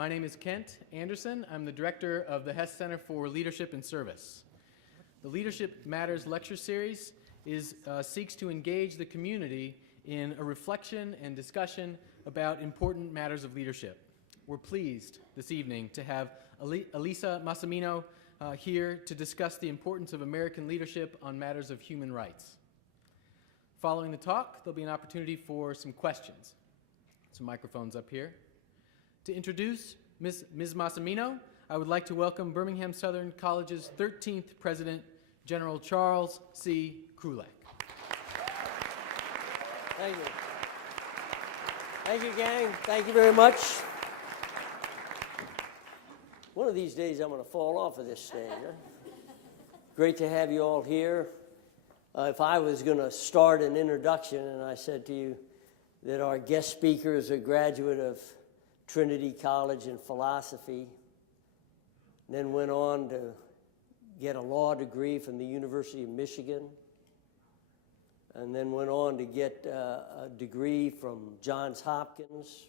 My name is Kent Anderson. I'm the director of the Hess Center for Leadership and Service. The Leadership Matters lecture series seeks to engage the community in a reflection and discussion about important matters of leadership. We're pleased this evening to have Elisa Massimino here to discuss the importance of American leadership on matters of human rights. Following the talk, there'll be an opportunity for some questions. Some microphones up here. To introduce Ms. Massimino, I would like to welcome Birmingham Southern College's 13th President, General Charles C. Krulak. Thank you. Thank you, gang. Thank you very much. One of these days I'm going to fall off of this stage. Huh? Great to have you all here. If I was going to start an introduction and I said to you that our guest speaker is a graduate of Trinity College in philosophy, then went on to get a law degree from the University of Michigan, and then went on to get a degree from Johns Hopkins,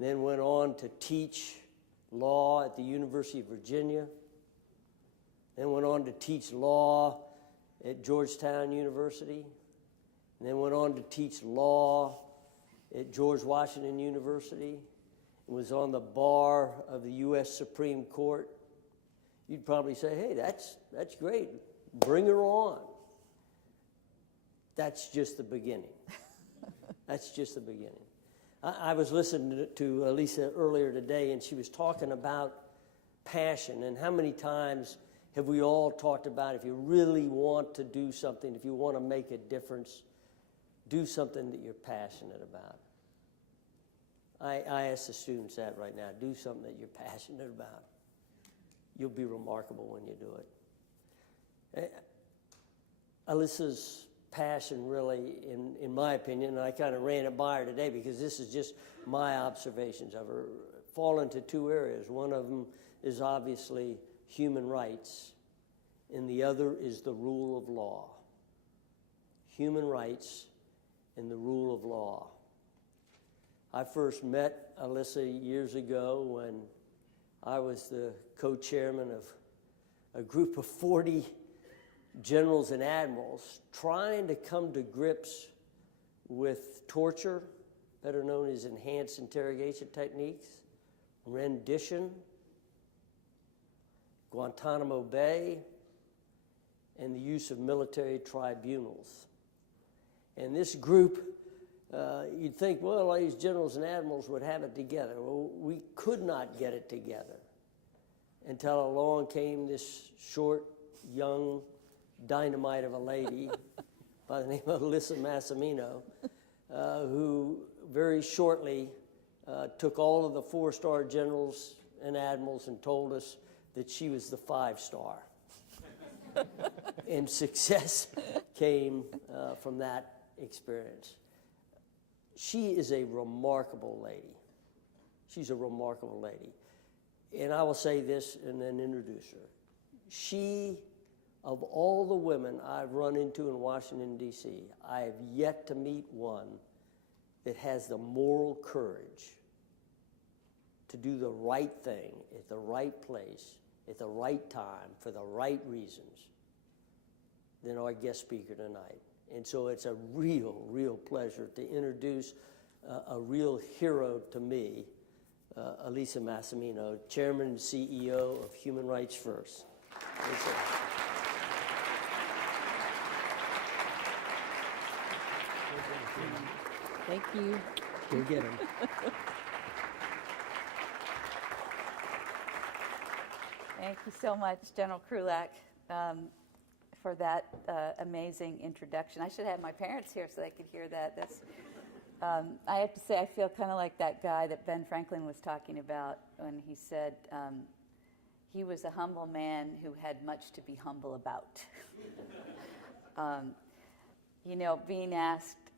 then went on to teach law at the University of Virginia, then went on to teach law at Georgetown University, and then went on to teach law at George Washington University, and was on the bar of the U.S. Supreme Court. You'd probably say, hey, that's great. Bring her on. That's just the beginning. That's just the beginning. I was listening to Elisa earlier today, and she was talking about passion, and how many times have we all talked about if you really want to do something, if you want to make a difference, do something that you're passionate about. I ask the students that right now. Do something that you're passionate about. You'll be remarkable when you do it. Elisa's passion really, in my opinion, and I kind of ran it by her today because this is just my observations of her, fall into two areas. One of them is obviously human rights, and the other is the rule of law. Human rights and the rule of law. I first met Elisa years ago when I was the co-chairman of a group of 40 generals and admirals trying to come to grips with torture, better known as enhanced interrogation techniques, rendition, Guantanamo Bay, and the use of military tribunals. And this group, you'd think, well, all these generals and admirals would have it together. Well, we could not get it together until along came this short, young dynamite of a lady by the name of Elisa Massimino, who very shortly took all of the 4-star generals and admirals and told us that she was the 5-star. And success came from that experience. She is a remarkable lady. She's a remarkable lady. And I will say this and then introduce her. She, of all the women I've run into in Washington, D.C., I have yet to meet one that has the moral courage to do the right thing at the right place, at the right time, for the right reasons than our guest speaker tonight. And so it's a real pleasure to introduce a real hero to me, Elisa Massimino, Chairman and CEO of Human Rights First. Elisa. Thank you. Go get him. Thank you so much, General Krulak, for that amazing introduction. I should have my parents here so they could hear that. That's, I have to say, I feel kind of like that guy that Ben Franklin was talking about when he said he was a humble man who had much to be humble about. You know, being asked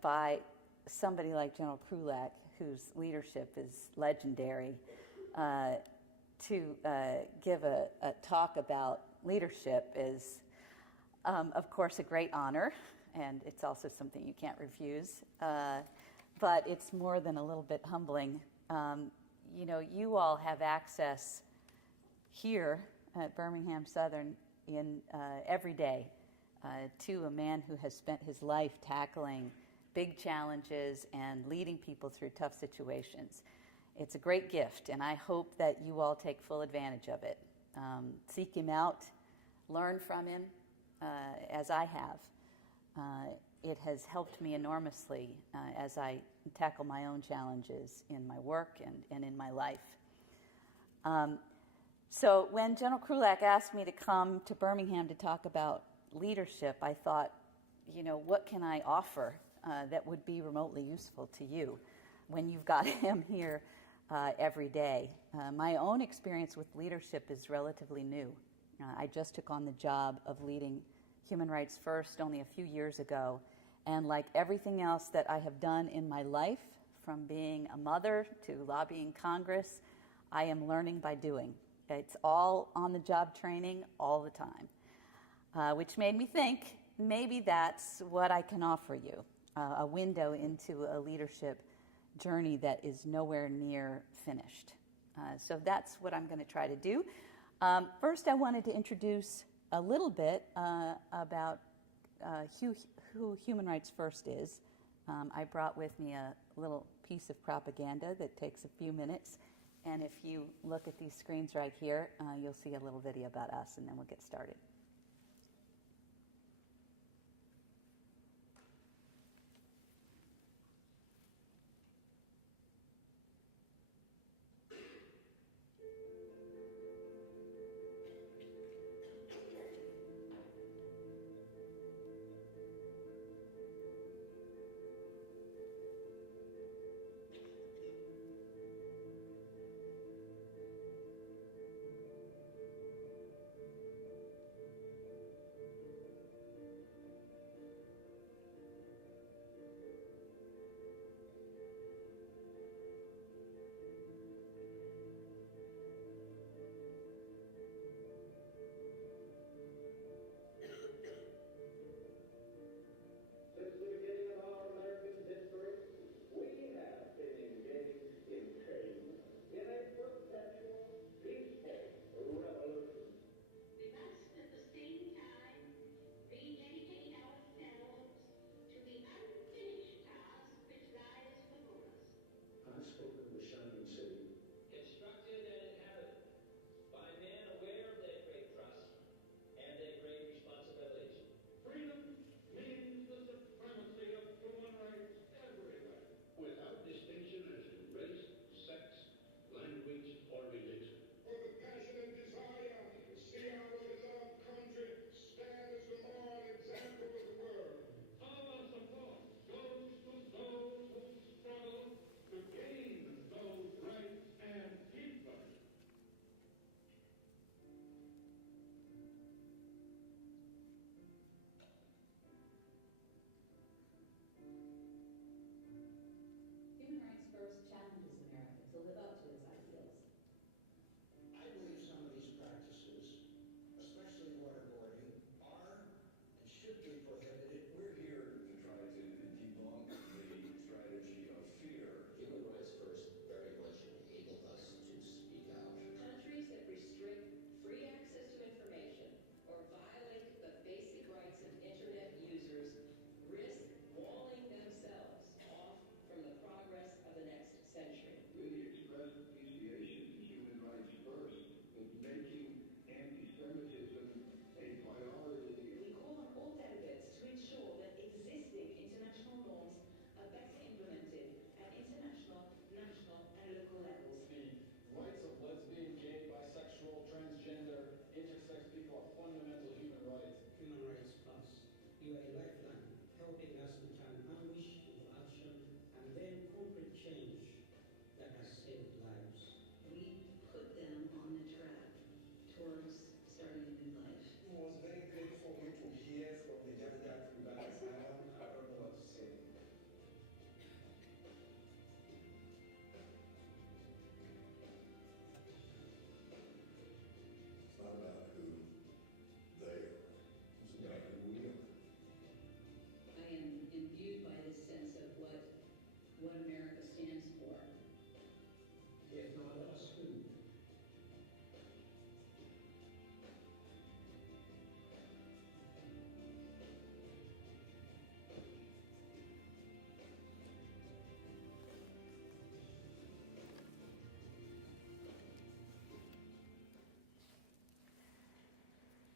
by somebody like General Krulak, whose leadership is legendary, to give a talk about leadership is, of course, a great honor, and it's also something you can't refuse. But it's more than a little bit humbling. you know, you all have access here at Birmingham Southern in every day to a man who has spent his life tackling big challenges and leading people through tough situations. It's a great gift, and I hope that you all take full advantage of it. Seek him out, learn from him, as I have. It has helped me enormously as I tackle my own challenges in my work and in my life. So when General Krulak asked me to come to Birmingham to talk about leadership, I thought, you know, what can I offer that would be remotely useful to you when you've got him here every day? My own experience with leadership is relatively new. I just took on the job of leading Human Rights First only a few years ago, and like everything else that I have done in my life, from being a mother to lobbying Congress, I am learning by doing. It's all on-the-job training all the time, which made me think maybe that's what I can offer you, a window into a leadership journey that is nowhere near finished. So that's what I'm going to try to do. First, I wanted to introduce a little bit about who Human Rights First is. I brought with me a little piece of propaganda that takes a few minutes. And if you look at these screens right here, you'll see a little video about us, and then we'll get started.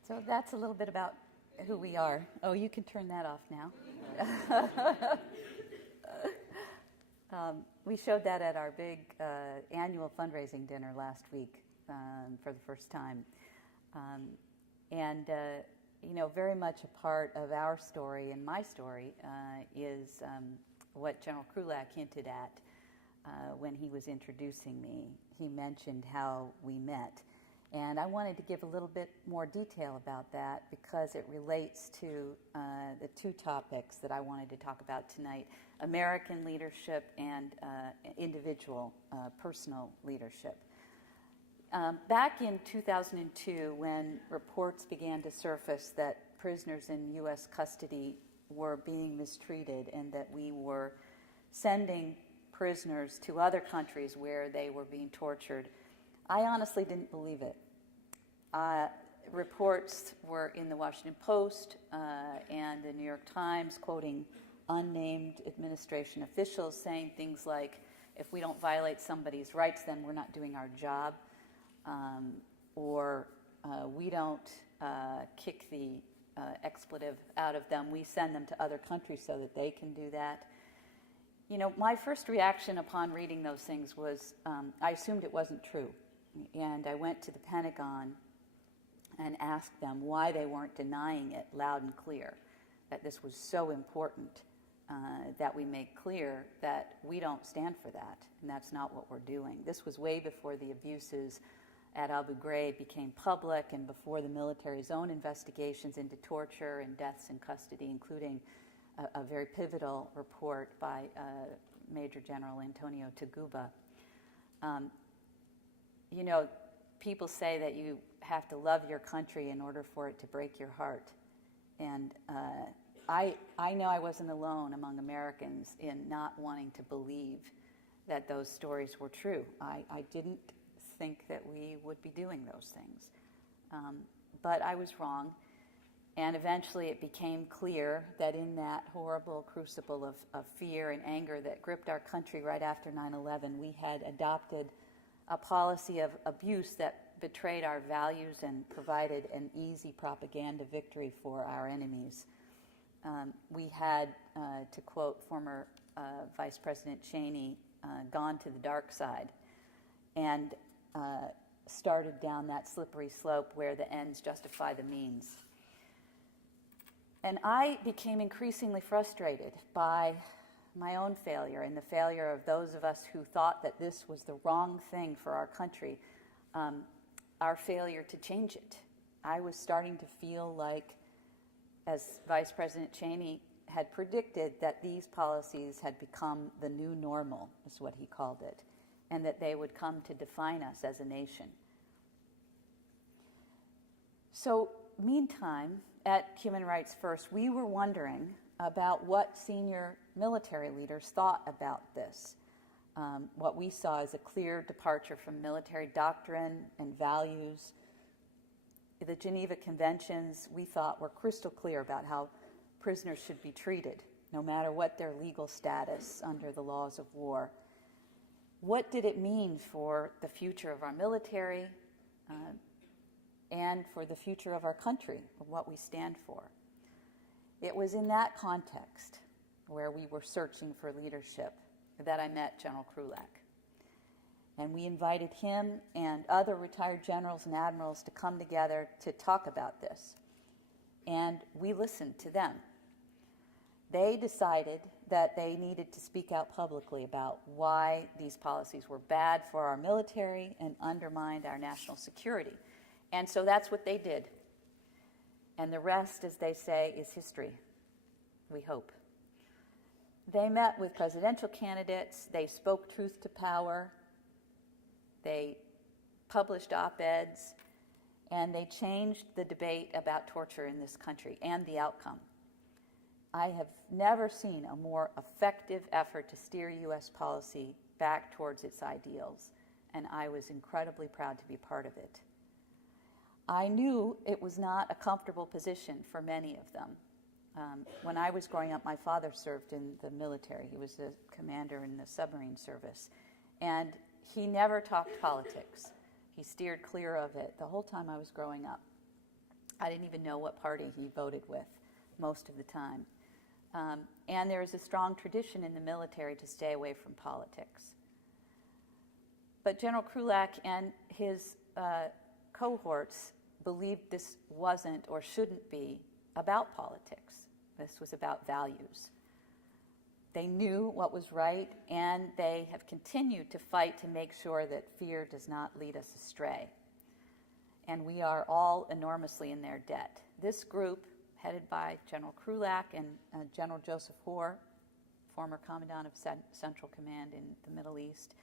So that's a little bit about who we are. Oh, you can turn that off now. We showed that at our big annual fundraising dinner last week for the first time. Very much a part of our story and my story is what General Krulak hinted at when he was introducing me. He mentioned how we met. And I wanted to give a little bit more detail about that because it relates to the two topics that I wanted to talk about tonight, American leadership and individual, personal leadership. Back in 2002, when reports began to surface that prisoners in U.S. custody were being mistreated and that we were sending prisoners to other countries where they were being tortured, I honestly didn't believe it. Reports were in the Washington Post and the New York Times quoting unnamed administration officials saying things like, if we don't violate somebody's rights, then we're not doing our job, or we don't kick the expletive out of them, we send them to other countries so that they can do that. You know, my first reaction upon reading those things was I assumed it wasn't true. And I went to the Pentagon and asked them why they weren't denying it loud and clear, that this was so important that we make clear that we don't stand for that, and that's not what we're doing. This was way before the abuses at Abu Ghraib became public and before the military's own investigations into torture and deaths in custody, including a very pivotal report by Major General Antonio Taguba. People say that you have to love your country in order for it to break your heart. And I know I wasn't alone among Americans in not wanting to believe that those stories were true. I didn't think that we would be doing those things. But I was wrong. And eventually it became clear that in that horrible crucible of fear and anger that gripped our country right after 9/11, we had adopted a policy of abuse that betrayed our values and provided an easy propaganda victory for our enemies. We had, to quote former Vice President Cheney, gone to the dark side and started down that slippery slope where the ends justify the means. And I became increasingly frustrated by my own failure and the failure of those of us who thought that this was the wrong thing for our country, our failure to change it. I was starting to feel like, as Vice President Cheney had predicted, that these policies had become the new normal, is what he called it, and that they would come to define us as a nation. So, meantime, at Human Rights First, we were wondering about what senior military leaders thought about this. What we saw is a clear departure from military doctrine and values. The Geneva Conventions, we thought, were crystal clear about how prisoners should be treated, no matter what their legal status under the laws of war. What did it mean for the future of our military and for the future of our country, of what we stand for? It was in that context, where we were searching for leadership, that I met General Krulak. And we invited him and other retired generals and admirals to come together to talk about this. And we listened to them. They decided that they needed to speak out publicly about why these policies were bad for our military and undermined our national security. And so that's what they did. And the rest, as they say, is history, we hope. They met with presidential candidates. They spoke truth to power. They published op-eds. And they changed the debate about torture in this country and the outcome. I have never seen a more effective effort to steer U.S. policy back towards its ideals, and I was incredibly proud to be part of it. I knew it was not a comfortable position for many of them. When I was growing up, my father served in the military. He was a commander in the submarine service, and he never talked politics. He steered clear of it the whole time I was growing up. I didn't even know what party he voted with most of the time. And there is a strong tradition in the military to stay away from politics. But General Krulak and his cohorts believed this wasn't or shouldn't be about politics. This was about values. They knew what was right, and they have continued to fight to make sure that fear does not lead us astray. And we are all enormously in their debt. This group, headed by General Krulak and General Joseph Hoare, former Commandant of Central Command in the Middle East,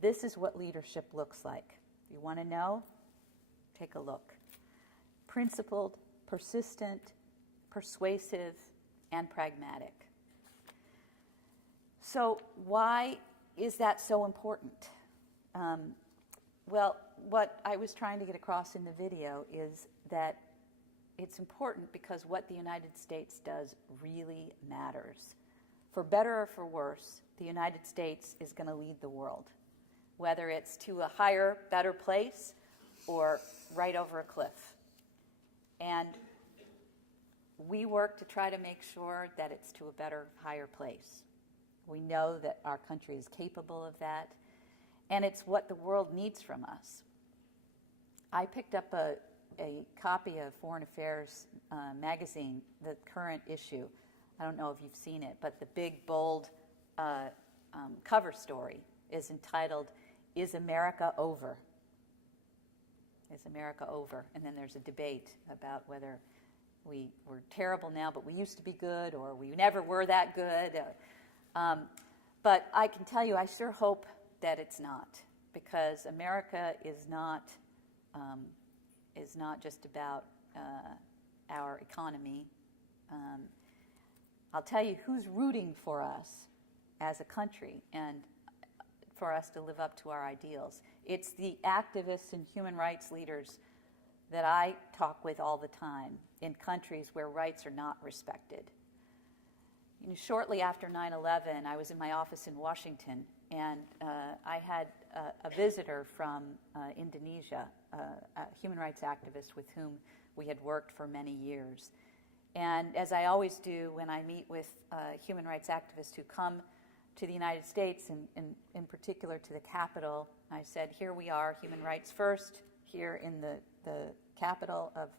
this is what leadership looks like. If you want to know, take a look. Principled, persistent, persuasive, and pragmatic. So why is that so important? Well, what I was trying to get across in the video is that it's important because what the United States does really matters. For better or for worse, the United States is going to lead the world, whether it's to a higher, better place or right over a cliff. And we work to try to make sure that it's to a better, higher place. We know that our country is capable of that, and it's what the world needs from us. I picked up a copy of Foreign Affairs magazine, the current issue. I don't know if you've seen it, but the big, bold cover story is entitled, "Is America Over?" Is America over? And then there's a debate about whether we're terrible now, but we used to be good, or we never were that good. But I can tell you, I sure hope that it's not, because America is not just about our economy. I'll tell you who's rooting for us as a country and for us to live up to our ideals. It's the activists and human rights leaders that I talk with all the time in countries where rights are not respected. You know, shortly after 9/11, I was in my office in Washington, and I had a visitor from Indonesia, a human rights activist with whom we had worked for many years. And as I always do when I meet with human rights activists who come to the United States, and in particular to the Capitol, I said, here we are, human rights first, here in the capital of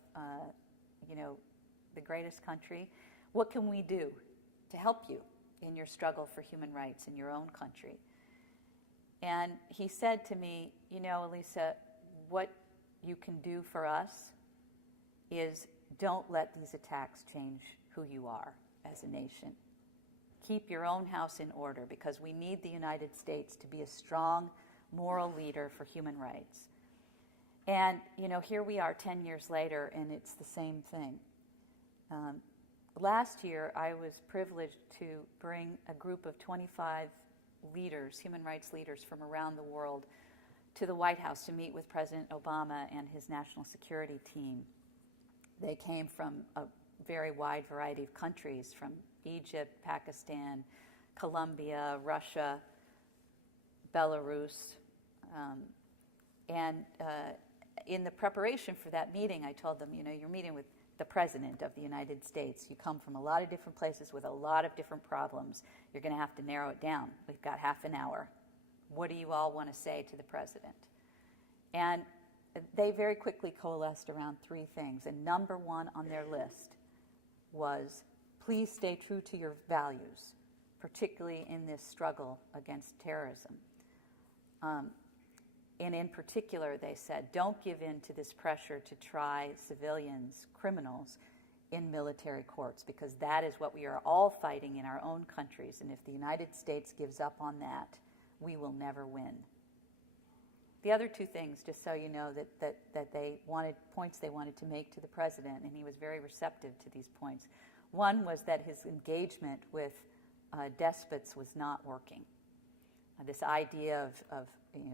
the greatest country. What can we do to help you in your struggle for human rights in your own country? And he said to me, Elisa, what you can do for us is don't let these attacks change who you are as a nation. Keep your own house in order, because we need the United States to be a strong moral leader for human rights. And, here we are 10 years later, and it's the same thing. Last year, I was privileged to bring a group of 25 leaders, human rights leaders from around the world, to the White House to meet with President Obama and his national security team. They came from a very wide variety of countries, from Egypt, Pakistan, Colombia, Russia, Belarus. In the preparation for that meeting, I told them, you're meeting with the President of the United States. You come from a lot of different places with a lot of different problems. You're going to have to narrow it down. We've got half an hour. What do you all want to say to the President? And they very quickly coalesced around three things. And number one on their list was, please stay true to your values, particularly in this struggle against terrorism. And in particular, they said, don't give in to this pressure to try civilians, criminals, in military courts, because that is what we are all fighting in our own countries. And if the United States gives up on that, we will never win. The other two things, just so you know, that they wanted, points they wanted to make to the President, and he was very receptive to these points. One was that his engagement with despots was not working. This idea of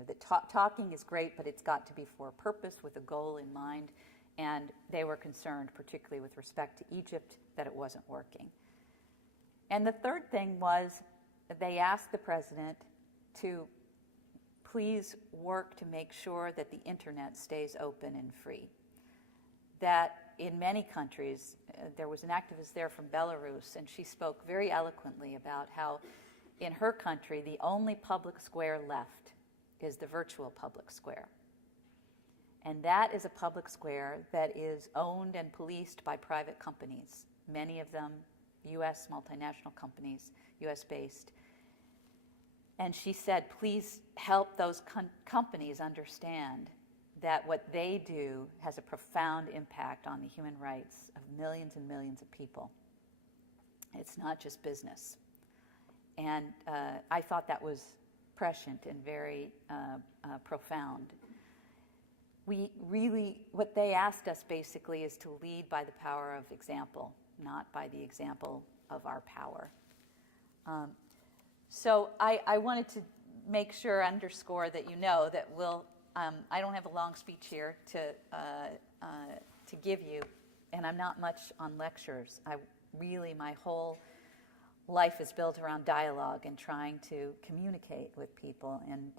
that talking is great, but it's got to be for a purpose, with a goal in mind. And they were concerned, particularly with respect to Egypt, that it wasn't working. And the third thing was they asked the President to please work to make sure that the internet stays open and free. That in many countries, there was an activist there from Belarus, and she spoke very eloquently about how in her country the only public square left is the virtual public square. And that is a public square that is owned and policed by private companies, many of them U.S. multinational companies, U.S.-based. And she said, please help those companies understand that what they do has a profound impact on the human rights of millions and millions of people. It's not just business. And I thought that was prescient and very profound. What they asked us basically is to lead by the power of example, not by the example of our power. So I wanted to make sure, underscore that you know that I don't have a long speech here to give you, and I'm not much on lectures. My whole life is built around dialogue and trying to communicate with people, and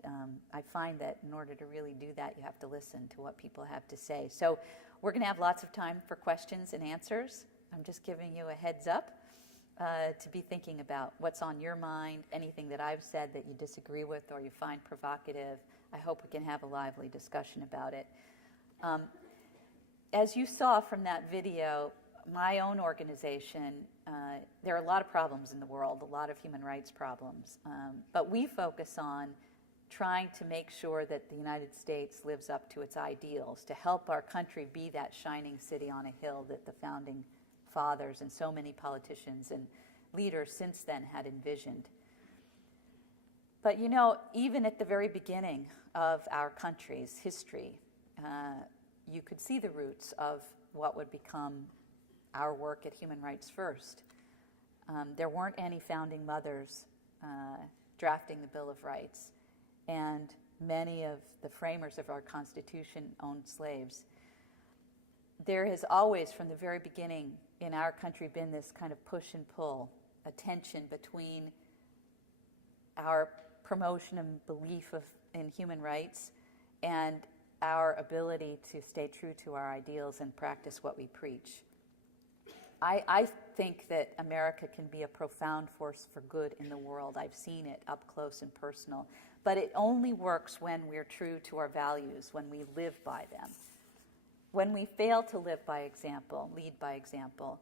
I find that in order to really do that, you have to listen to what people have to say. So we're going to have lots of time for questions and answers. I'm just giving you a heads up to be thinking about what's on your mind, anything that I've said that you disagree with or you find provocative. I hope we can have a lively discussion about it. As you saw from that video, my own organization, there are a lot of problems in the world, a lot of human rights problems, but we focus on trying to make sure that the United States lives up to its ideals, to help our country be that shining city on a hill that the founding fathers and so many politicians and leaders since then had envisioned. But you know, even at the very beginning of our country's history, you could see the roots of what would become our work at Human Rights First. There weren't any founding mothers drafting the Bill of Rights, and many of the framers of our Constitution owned slaves. There has always, from the very beginning in our country, been this kind of push and pull, a tension between our promotion and belief in human rights and our ability to stay true to our ideals and practice what we preach. I think that America can be a profound force for good in the world. I've seen it up close and personal. But it only works when we're true to our values, when we live by them. When we fail to live by example, lead by example,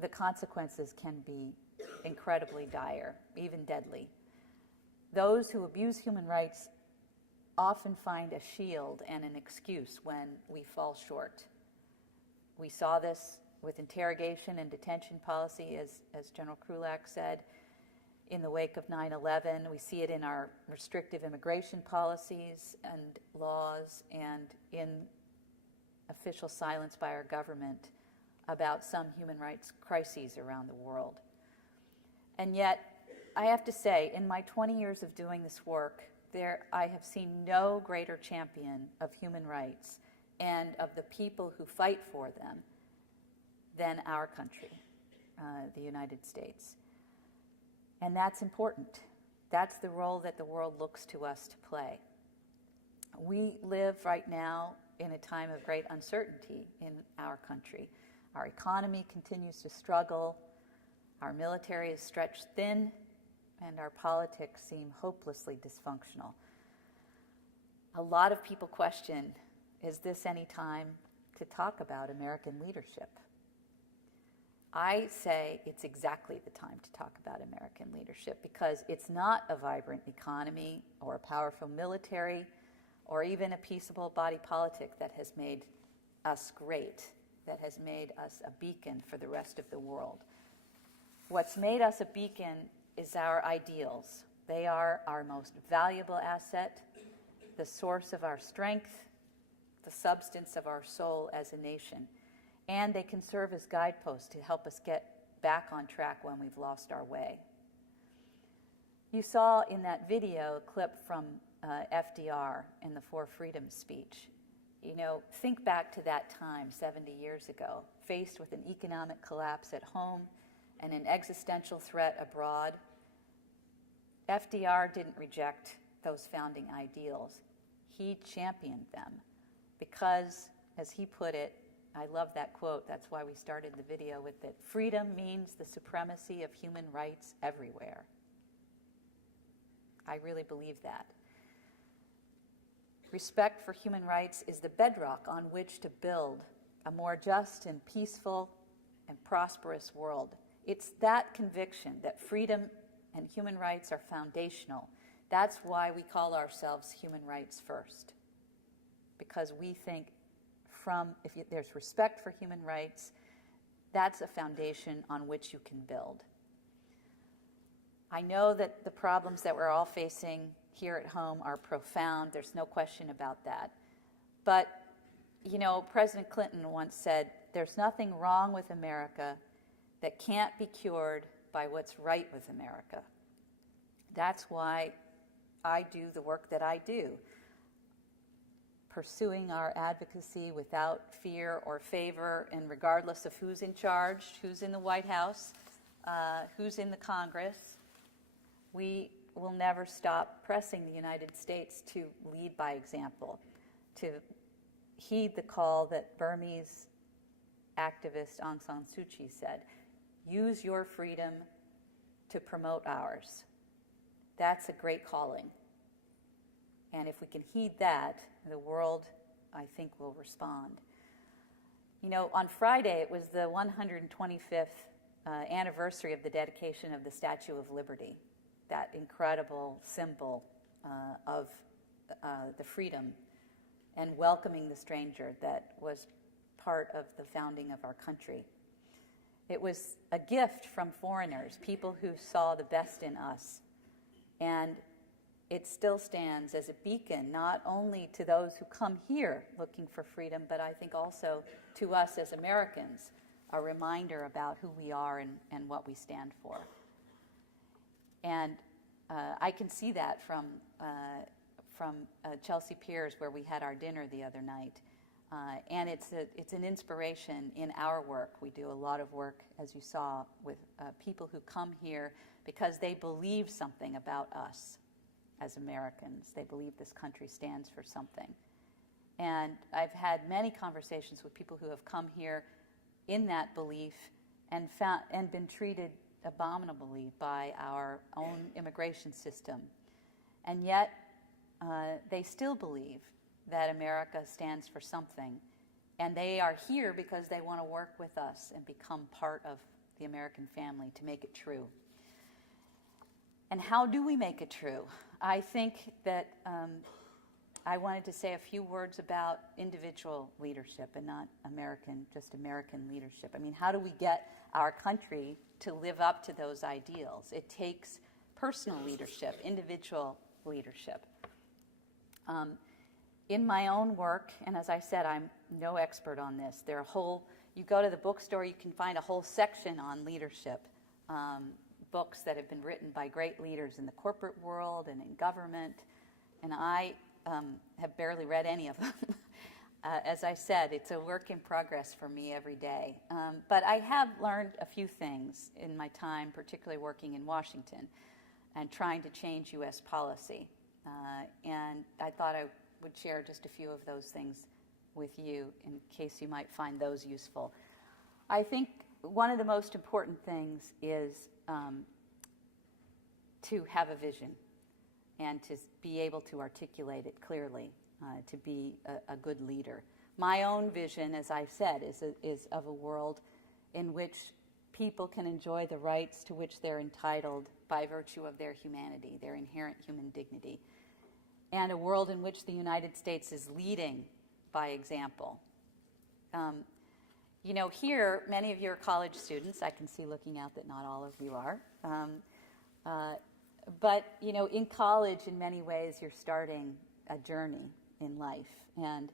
the consequences can be incredibly dire, even deadly. Those who abuse human rights often find a shield and an excuse when we fall short. We saw this with interrogation and detention policy, as General Krulak said, in the wake of 9/11. We see it in our restrictive immigration policies and laws and in official silence by our government about some human rights crises around the world. And yet, I have to say, in my 20 years of doing this work, I have seen no greater champion of human rights and of the people who fight for them than our country, the United States. And that's important. That's the role that the world looks to us to play. We live right now in a time of great uncertainty in our country. Our economy continues to struggle, our military is stretched thin, and our politics seem hopelessly dysfunctional. A lot of people question, is this any time to talk about American leadership? I say it's exactly the time to talk about American leadership because it's not a vibrant economy or a powerful military or even a peaceable body politic that has made us great, that has made us a beacon for the rest of the world. What's made us a beacon is our ideals. They are our most valuable asset, the source of our strength, the substance of our soul as a nation. And they can serve as guideposts to help us get back on track when we've lost our way. You saw in that video a clip from FDR in the Four Freedoms speech. You know, think back to that time 70 years ago, faced with an economic collapse at home and an existential threat abroad. FDR didn't reject those founding ideals. He championed them because, as he put it, I love that quote. That's why we started the video with it. Freedom means the supremacy of human rights everywhere. I really believe that. Respect for human rights is the bedrock on which to build a more just and peaceful and prosperous world. It's that conviction that freedom and human rights are foundational. That's why we call ourselves Human Rights First. Because we think there's respect for human rights, that's a foundation on which you can build. I know that the problems that we're all facing here at home are profound. There's no question about that. But, you know, President Clinton once said, there's nothing wrong with America that can't be cured by what's right with America. That's why I do the work that I do, pursuing our advocacy without fear or favor, and regardless of who's in charge, who's in the White House, who's in the Congress. We will never stop pressing the United States to lead by example, to heed the call that Burmese activist Aung San Suu Kyi said, use your freedom to promote ours. That's a great calling. And if we can heed that, the world, I think, will respond. You know, on Friday, it was the 125th anniversary of the dedication of the Statue of Liberty, that incredible symbol of the freedom and welcoming the stranger that was part of the founding of our country. It was a gift from foreigners, people who saw the best in us. And it still stands as a beacon, not only to those who come here looking for freedom, but I think also to us as Americans, a reminder about who we are and what we stand for. And I can see that from Chelsea Piers, where we had our dinner the other night. And it's an inspiration in our work. We do a lot of work, as you saw, with people who come here because they believe something about us as Americans. They believe this country stands for something. And I've had many conversations with people who have come here in that belief and been treated abominably by our own immigration system. And yet, they still believe that America stands for something. And they are here because they want to work with us and become part of the American family to make it true. And how do we make it true? I think that I wanted to say a few words about individual leadership and not just American leadership. I mean, how do we get our country to live up to those ideals? It takes personal leadership, individual leadership. In my own work, and as I said, I'm no expert on this, you go to the bookstore, you can find a whole section on leadership, books that have been written by great leaders in the corporate world and in government, and I have barely read any of them. As I said, it's a work in progress for me every day. But I have learned a few things in my time, particularly working in Washington and trying to change U.S. policy. And I thought I would share just a few of those things with you in case you might find those useful. I think one of the most important things is to have a vision and to be able to articulate it clearly, to be a good leader. My own vision, as I've said, is of a world in which people can enjoy the rights to which they're entitled by virtue of their humanity, their inherent human dignity, and a world in which the United States is leading by example. You know, here, many of you are college students. I can see looking out that not all of you are. But, you know, in college, in many ways, you're starting a journey in life. And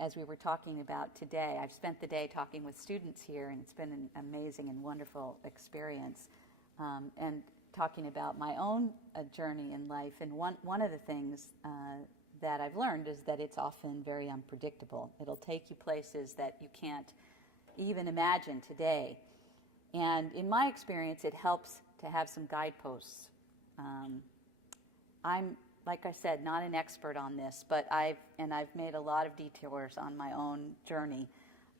as we were talking about today, I've spent the day talking with students here, and it's been an amazing and wonderful experience. And talking about my own journey in life. And one of the things that I've learned is that it's often very unpredictable. It'll take you places that you can't even imagine today. And in my experience, it helps to have some guideposts. I'm like I said, not an expert on this, but I've made a lot of detours on my own journey.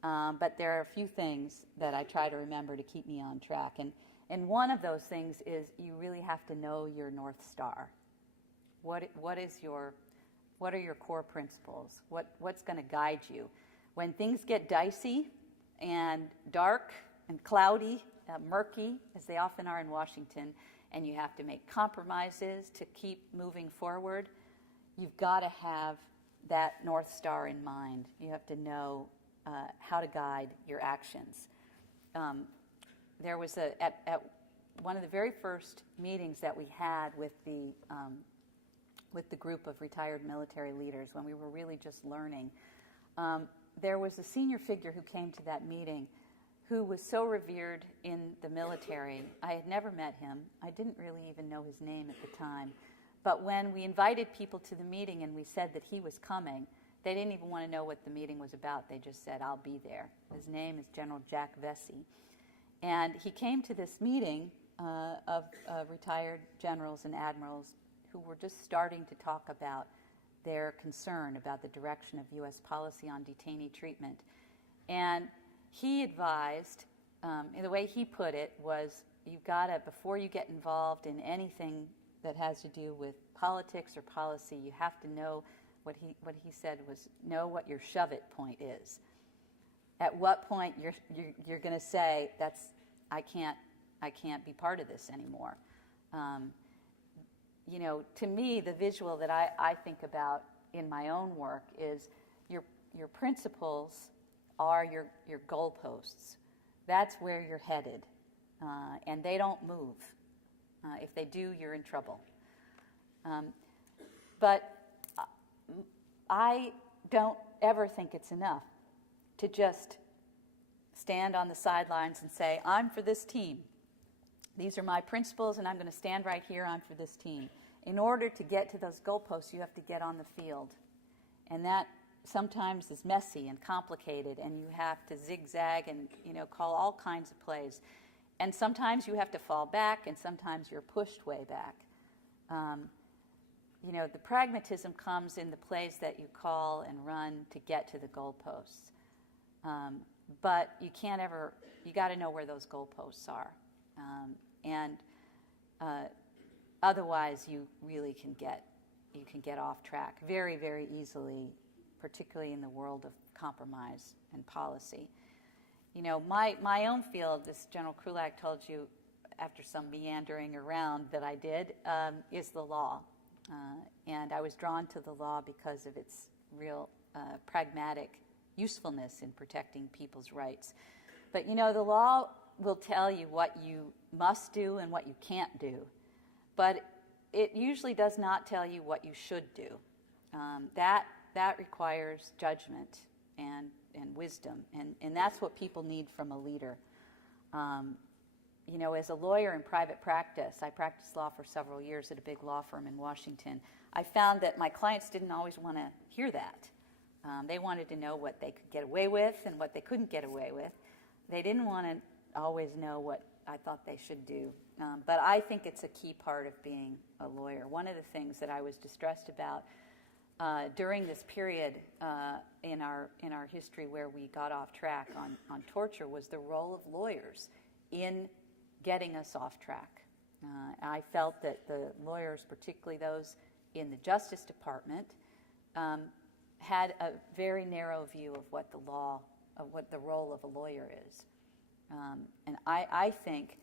But there are a few things that I try to remember to keep me on track. And one of those things is you really have to know your North Star. What are your core principles? What's going to guide you? When things get dicey and dark and cloudy, murky, as they often are in Washington, and you have to make compromises to keep moving forward, you've got to have that North Star in mind. You have to know how to guide your actions. There was at one of the very first meetings that we had with the group of retired military leaders, when we were really just learning, there was a senior figure who came to that meeting who was so revered in the military. I had never met him. I didn't really even know his name at the time. But when we invited people to the meeting and we said that he was coming, they didn't even want to know what the meeting was about. They just said, "I'll be there." His name is General Jack Vesey. And he came to this meeting of retired generals and admirals who were just starting to talk about their concern about the direction of U.S. policy on detainee treatment. And he advised, the way he put it was, you've got to, before you get involved in anything that has to do with politics or policy, you have to know what he said was, know what your shove-it point is. At what point you're going to say, I can't be part of this anymore. To me, the visual that I think about in my own work is your principles are your goalposts. That's where you're headed, and they don't move. If they do, you're in trouble. But I don't ever think it's enough to just stand on the sidelines and say, "I'm for this team. These are my principles, and I'm going to stand right here. I'm for this team." In order to get to those goalposts, you have to get on the field. And that sometimes is messy and complicated, and you have to zigzag and call all kinds of plays. And sometimes you have to fall back, and sometimes you're pushed way back. The pragmatism comes in the plays that you call and run to get to the goalposts. But you got to know where those goalposts are. Otherwise, you really can get off track very, very easily, particularly in the world of compromise and policy. My own field, this General Krulak told you after some meandering around that I did, is the law. And I was drawn to the law because of its real pragmatic usefulness in protecting people's rights. But the law will tell you what you must do and what you can't do. But it usually does not tell you what you should do. That requires judgment and wisdom, and that's what people need from a leader. As a lawyer in private practice, I practiced law for several years at a big law firm in Washington. I found that my clients didn't always want to hear that. They wanted to know what they could get away with and what they couldn't get away with. They didn't want to always know what I thought they should do. But I think it's a key part of being a lawyer. One of the things that I was distressed about during this period in our history where we got off track on torture was the role of lawyers in getting us off track. I felt that the lawyers, particularly those in the Justice Department, had a very narrow view of what the role of a lawyer is. And I think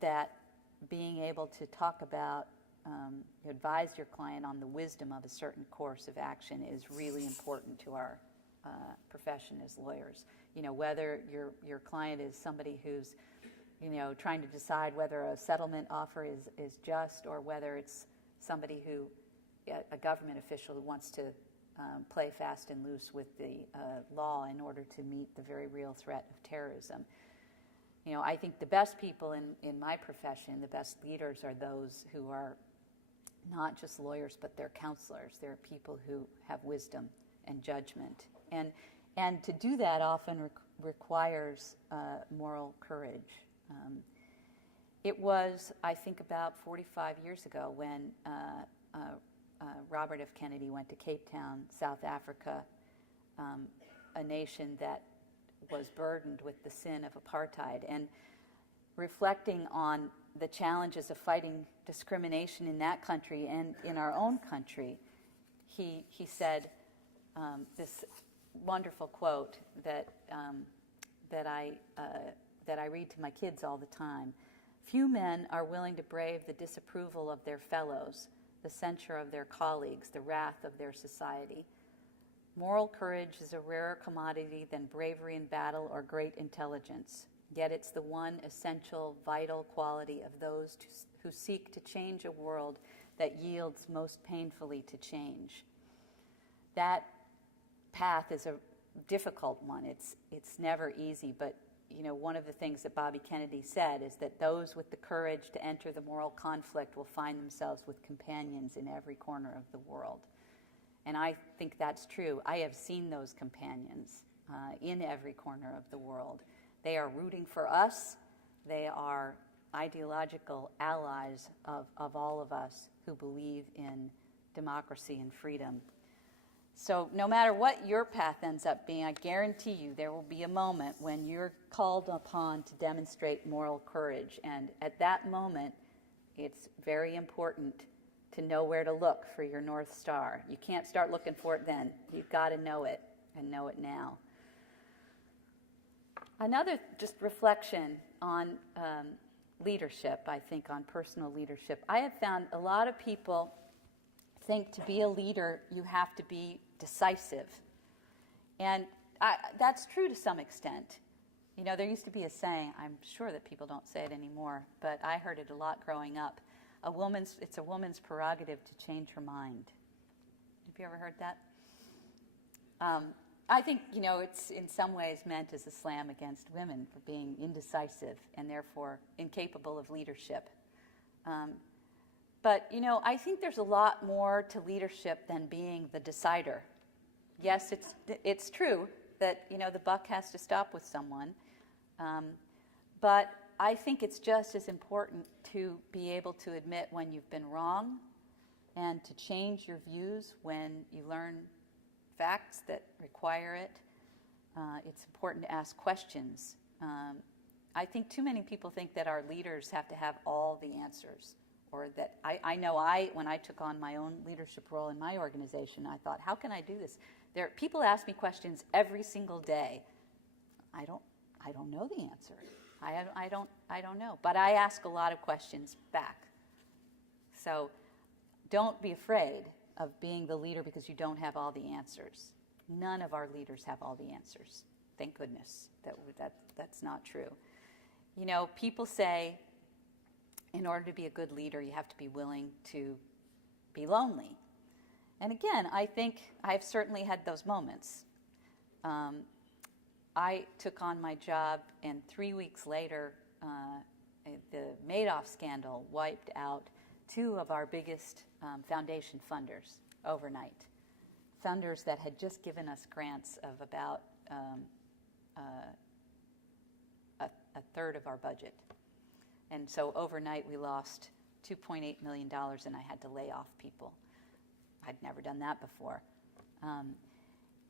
that being able to talk about, advise your client on the wisdom of a certain course of action is really important to our profession as lawyers. Whether your client is somebody who's, trying to decide whether a settlement offer is just, or whether it's somebody who, a government official who wants to play fast and loose with the law in order to meet the very real threat of terrorism. I think the best people in my profession, the best leaders, are those who are not just lawyers, but they're counselors. They're people who have wisdom and judgment. And to do that often requires moral courage. It was, I think, about 45 years ago when Robert F. Kennedy went to Cape Town, South Africa, a nation that was burdened with the sin of apartheid, and reflecting on the challenges of fighting discrimination in that country and in our own country, he said this wonderful quote that I read to my kids all the time. Few men are willing to brave the disapproval of their fellows, the censure of their colleagues, the wrath of their society. Moral courage is a rarer commodity than bravery in battle or great intelligence. Yet it's the one essential, vital quality of those who seek to change a world that yields most painfully to change. That path is a difficult one. It's never easy, but one of the things that Bobby Kennedy said is that those with the courage to enter the moral conflict will find themselves with companions in every corner of the world. And I think that's true. I have seen those companions in every corner of the world. They are rooting for us. They are ideological allies of all of us who believe in democracy and freedom. So no matter what your path ends up being, I guarantee you there will be a moment when you're called upon to demonstrate moral courage. And at that moment, it's very important to know where to look for your North Star. You can't start looking for it then. You've got to know it, and know it now. Another just reflection on leadership, I think, on personal leadership. I have found a lot of people think to be a leader, you have to be decisive. And that's true to some extent. There used to be a saying, I'm sure that people don't say it anymore, but I heard it a lot growing up. It's a woman's prerogative to change her mind. Have you ever heard that? I think, it's in some ways meant as a slam against women for being indecisive and therefore incapable of leadership. But, I think there's a lot more to leadership than being the decider. Yes, it's true that, the buck has to stop with someone. But I think it's just as important to be able to admit when you've been wrong and to change your views when you learn facts that require it. It's important to ask questions. I think too many people think that our leaders have to have all the answers. Or that I know when I took on my own leadership role in my organization, I thought, how can I do this? People ask me questions every single day. I don't know the answer. I don't know. But I ask a lot of questions back. So don't be afraid of being the leader because you don't have all the answers. None of our leaders have all the answers. Thank goodness that's not true. People say, in order to be a good leader, you have to be willing to be lonely. And again, I think I've certainly had those moments. I took on my job, and 3 weeks later, the Madoff scandal wiped out two of our biggest foundation funders overnight. Funders that had just given us grants of about a third of our budget. And so overnight we lost $2.8 million and I had to lay off people. I'd never done that before.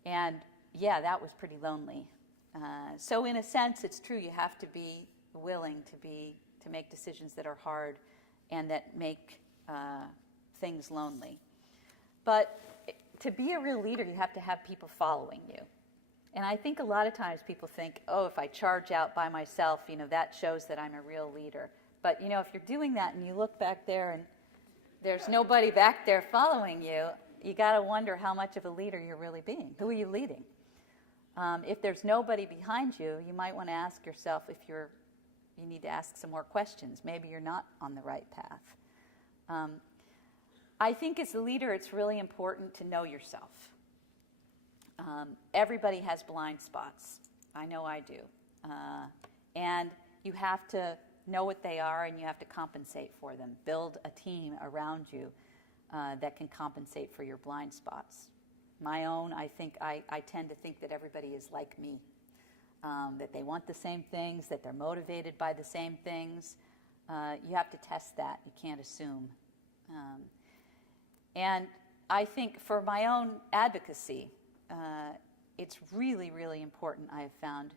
And yeah, that was pretty lonely. So in a sense, it's true, you have to be willing to make decisions that are hard and that make things lonely. But to be a real leader, you have to have people following you. And I think a lot of times people think, oh, if I charge out by myself, that shows that I'm a real leader. But, if you're doing that and you look back there and there's nobody back there following you, you got to wonder how much of a leader you're really being. Who are you leading? If there's nobody behind you, you might want to ask yourself if you need to ask some more questions. Maybe you're not on the right path. I think as a leader, it's really important to know yourself. Everybody has blind spots. I know I do. And you have to know what they are and you have to compensate for them. Build a team around you that can compensate for your blind spots. My own, I tend to think that everybody is like me, that they want the same things, that they're motivated by the same things. You have to test that. You can't assume. And I think for my own advocacy, it's really, really important, I have found,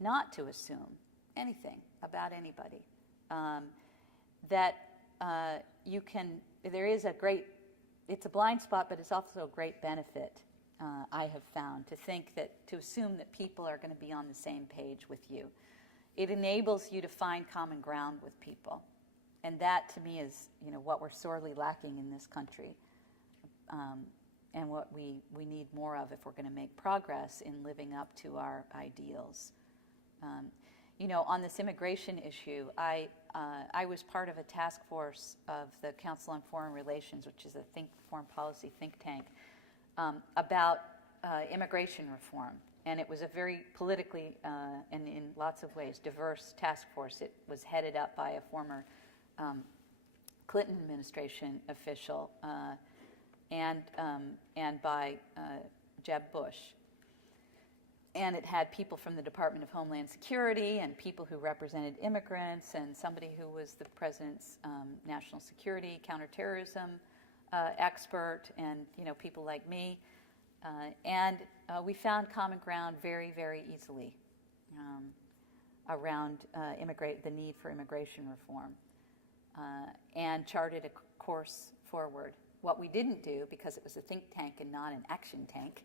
not to assume anything about anybody. That you can, there is a great, it's a blind spot, but it's also a great benefit, I have found, to think that, to assume that people are going to be on the same page with you. It enables you to find common ground with people. And that, to me, is, what we're sorely lacking in this country. And what we need more of if we're going to make progress in living up to our ideals. On this immigration issue, I was part of a task force of the Council on Foreign Relations, which is a foreign policy think tank, about immigration reform. And it was a very politically, and in lots of ways, diverse task force. It was headed up by a former Clinton administration official, and by Jeb Bush. And it had people from the Department of Homeland Security and people who represented immigrants and somebody who was the president's national security, counterterrorism expert, and people like me. And we found common ground very, very easily around the need for immigration reform, and charted a course forward. What we didn't do, because it was a think tank and not an action tank,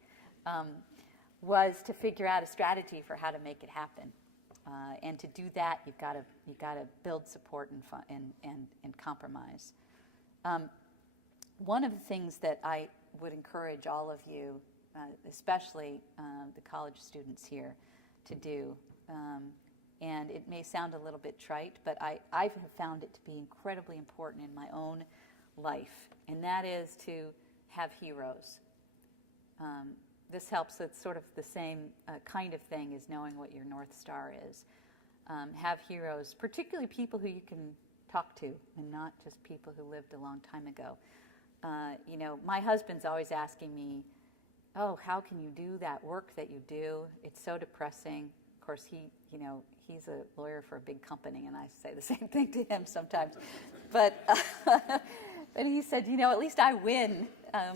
was to figure out a strategy for how to make it happen. And to do that, you've got to build support and compromise. One of the things that I would encourage all of you, especially the college students here, to do, and it may sound a little bit trite, but I have found it to be incredibly important in my own life, and that is to have heroes. This helps. It's sort of the same kind of thing as knowing what your North Star is. Have heroes, particularly people who you can talk to, and not just people who lived a long time ago. My husband's always asking me, "Oh, how can you do that work that you do? It's so depressing." Of course, he's a lawyer for a big company, and I say the same thing to him sometimes. But but he said, at least I win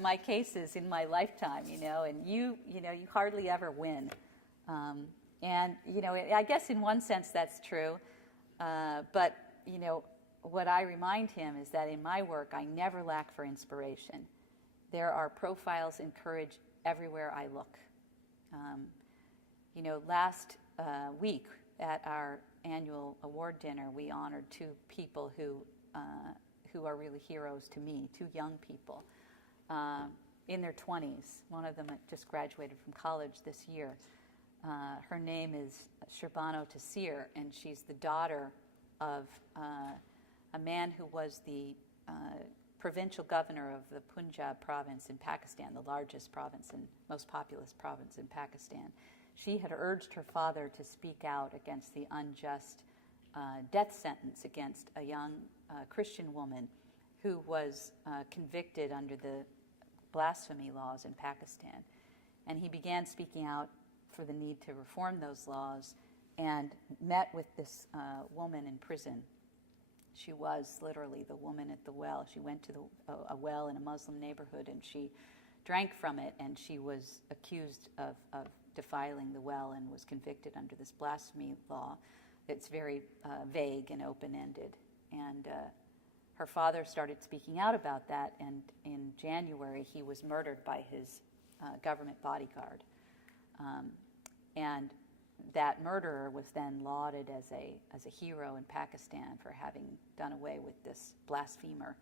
my cases in my lifetime, and you hardly ever win. And I guess in one sense that's true. But what I remind him is that in my work, I never lack for inspiration. There are profiles encouraged everywhere I look. Last week at our annual award dinner, we honored two people who are really heroes to me, two young people in their 20s. One of them just graduated from college this year. Her name is Sherbano Taseer, and she's the daughter of a man who was the provincial governor of the Punjab province in Pakistan, the largest province and most populous province in Pakistan. She had urged her father to speak out against the unjust death sentence against a young Christian woman who was convicted under the blasphemy laws in Pakistan. And he began speaking out for the need to reform those laws and met with this woman in prison. She was literally the woman at the well. She went to a well in a Muslim neighborhood, and she drank from it, and she was accused of defiling the well and was convicted under this blasphemy law. It's very vague and open-ended. And her father started speaking out about that, and in January he was murdered by his government bodyguard. And that murderer was then lauded as a hero in Pakistan for having done away with this blasphemer.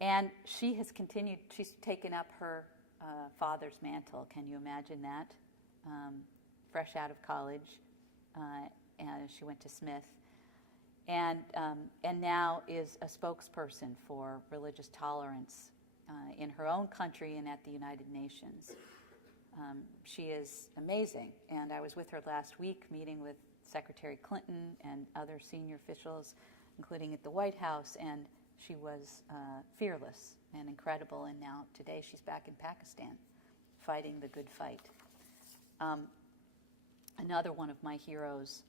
And she has continued, she's taken up her father's mantle. Can you imagine that? Fresh out of college, and she went to Smith, and now is a spokesperson for religious tolerance in her own country and at the United Nations. She is amazing, and I was with her last week meeting with Secretary Clinton and other senior officials, including at the White House, and she was fearless and incredible, and now today she's back in Pakistan fighting the good fight. Another one of my heroes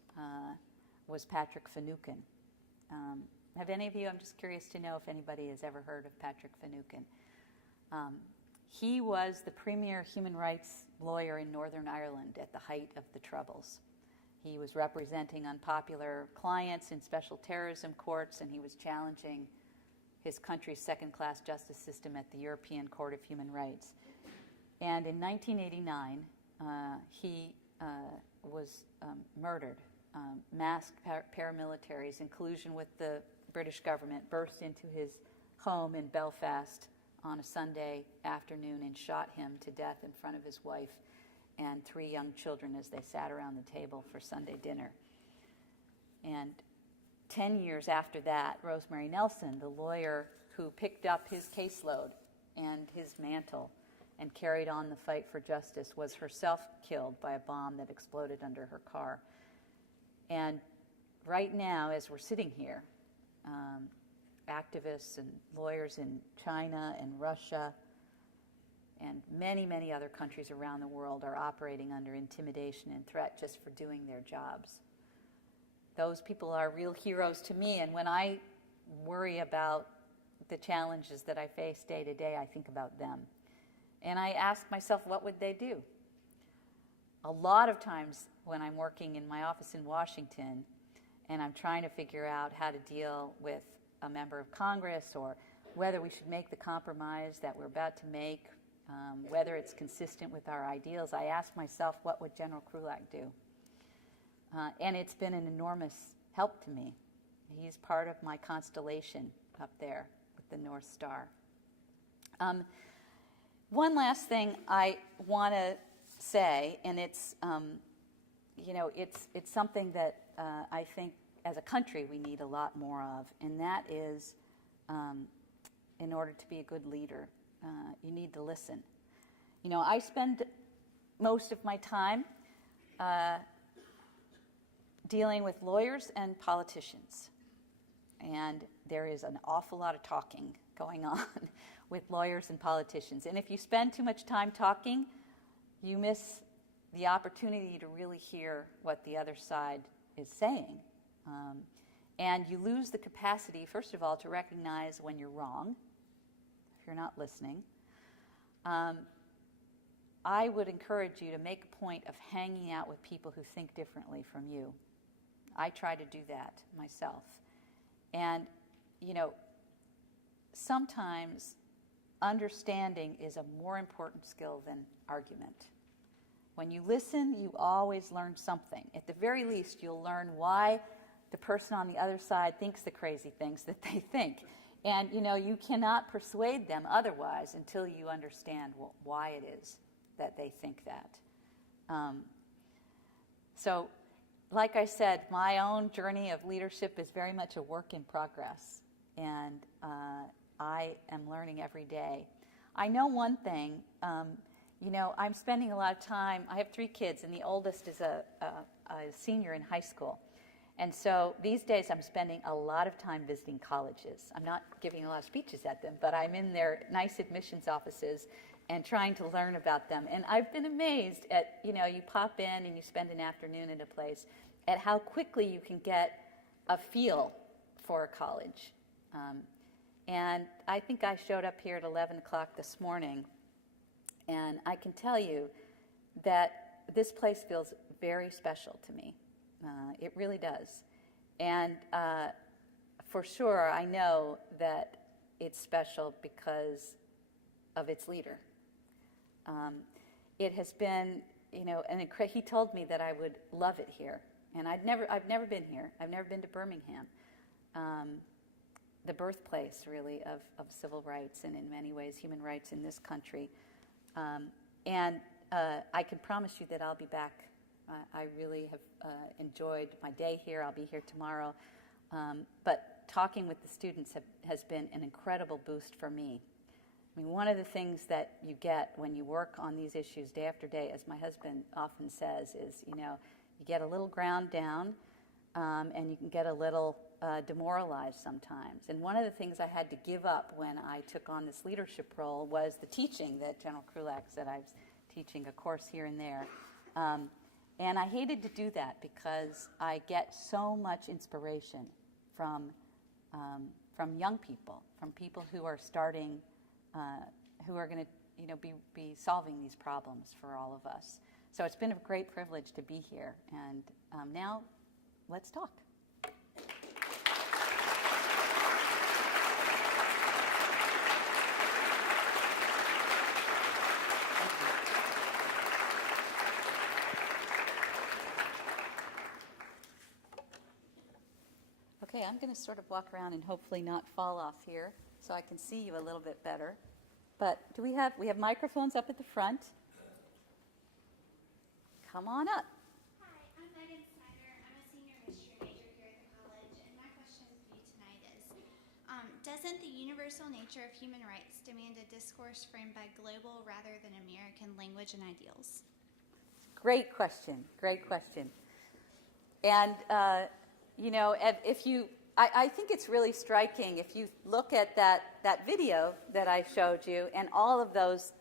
was Patrick Finucane. Have any of you, I'm just curious to know if anybody has ever heard of Patrick Finucane. He was the premier human rights lawyer in Northern Ireland at the height of the Troubles. He was representing unpopular clients in special terrorism courts, and he was challenging his country's second-class justice system at the European Court of Human Rights. And in 1989, he was murdered. Masked paramilitaries, in collusion with the British government, burst into his home in Belfast on a Sunday afternoon and shot him to death in front of his wife and 3 young children as they sat around the table for Sunday dinner. And 10 years after that, Rosemary Nelson, the lawyer who picked up his caseload and his mantle and carried on the fight for justice, was herself killed by a bomb that exploded under her car. And right now, as we're sitting here, activists and lawyers in China and Russia and many, many other countries around the world are operating under intimidation and threat just for doing their jobs. Those people are real heroes to me, and when I worry about the challenges that I face day to day, I think about them. And I ask myself, what would they do? A lot of times when I'm working in my office in Washington and I'm trying to figure out how to deal with a member of Congress, or whether we should make the compromise that we're about to make, whether it's consistent with our ideals, I ask myself, what would General Krulak do? And it's been an enormous help to me. He's part of my constellation up there with the North Star. One last thing I want to say, and it's it's something that I think as a country we need a lot more of, and that is, in order to be a good leader, you need to listen. I spend most of my time dealing with lawyers and politicians, and there is an awful lot of talking going on with lawyers and politicians. And if you spend too much time talking, you miss the opportunity to really hear what the other side is saying. And you lose the capacity, first of all, to recognize when you're wrong, if you're not listening. I would encourage you to make a point of hanging out with people who think differently from you. I try to do that myself. And, sometimes understanding is a more important skill than argument. When you listen, you always learn something. At the very least, you'll learn why the person on the other side thinks the crazy things that they think. And, you cannot persuade them otherwise until you understand why it is that they think that. So, like I said, my own journey of leadership is very much a work in progress. And I am learning every day. I know one thing. I'm spending a lot of time. I have 3 kids, and the oldest is a senior in high school. And so these days I'm spending a lot of time visiting colleges. I'm not giving a lot of speeches at them, but I'm in their nice admissions offices and trying to learn about them. And I've been amazed at, you pop in and you spend an afternoon at a place, at how quickly you can get a feel for a college. And I think I showed up here at 11 o'clock this morning, and I can tell you that this place feels very special to me. It really does. And for sure, I know that it's special because of its leader. It has been, he told me that I would love it here. And I've never been here. I've never been to Birmingham, the birthplace, really, of civil rights and, in many ways, human rights in this country. And I can promise you that I'll be back. I really have enjoyed my day here. I'll be here tomorrow. But talking with the students has been an incredible boost for me. I mean, one of the things that you get when you work on these issues day after day, as my husband often says, is, you get a little ground down, and you can get a little demoralized sometimes. And one of the things I had to give up when I took on this leadership role was the teaching that General Krulak said I was teaching, a course here and there. And I hated to do that because I get so much inspiration from from young people, from people who are starting, who are going to be solving these problems for all of us. So it's been a great privilege to be here, and now let's talk. Okay, I'm going to sort of walk around and hopefully not fall off here so I can see you a little bit better. But we have microphones up at the front. Come on up. Hi, I'm Megan Snyder. I'm a senior history major here at the college, and my question for you tonight is, doesn't the universal nature of human rights demand a discourse framed by global rather than American language and ideals? Great question. Great question. And, I think it's really striking if you look at that video that I showed you and all of those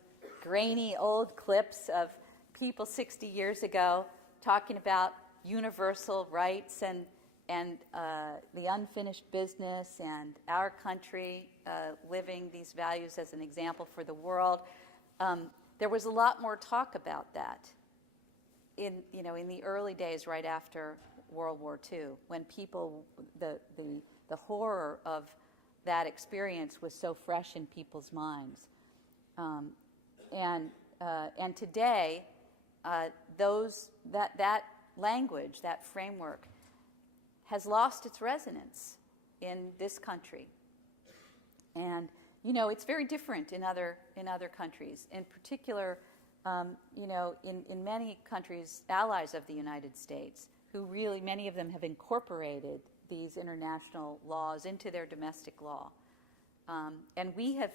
grainy old clips of people 60 years ago talking about universal rights and the unfinished business and our country living these values as an example for the world. There was a lot more talk about that in the early days right after World War II, when people, the horror of that experience was so fresh in people's minds. And today, that language, that framework, has lost its resonance in this country. And it's very different in other countries. In particular, in many countries, allies of the United States, who really, many of them have incorporated these international laws into their domestic law. And we have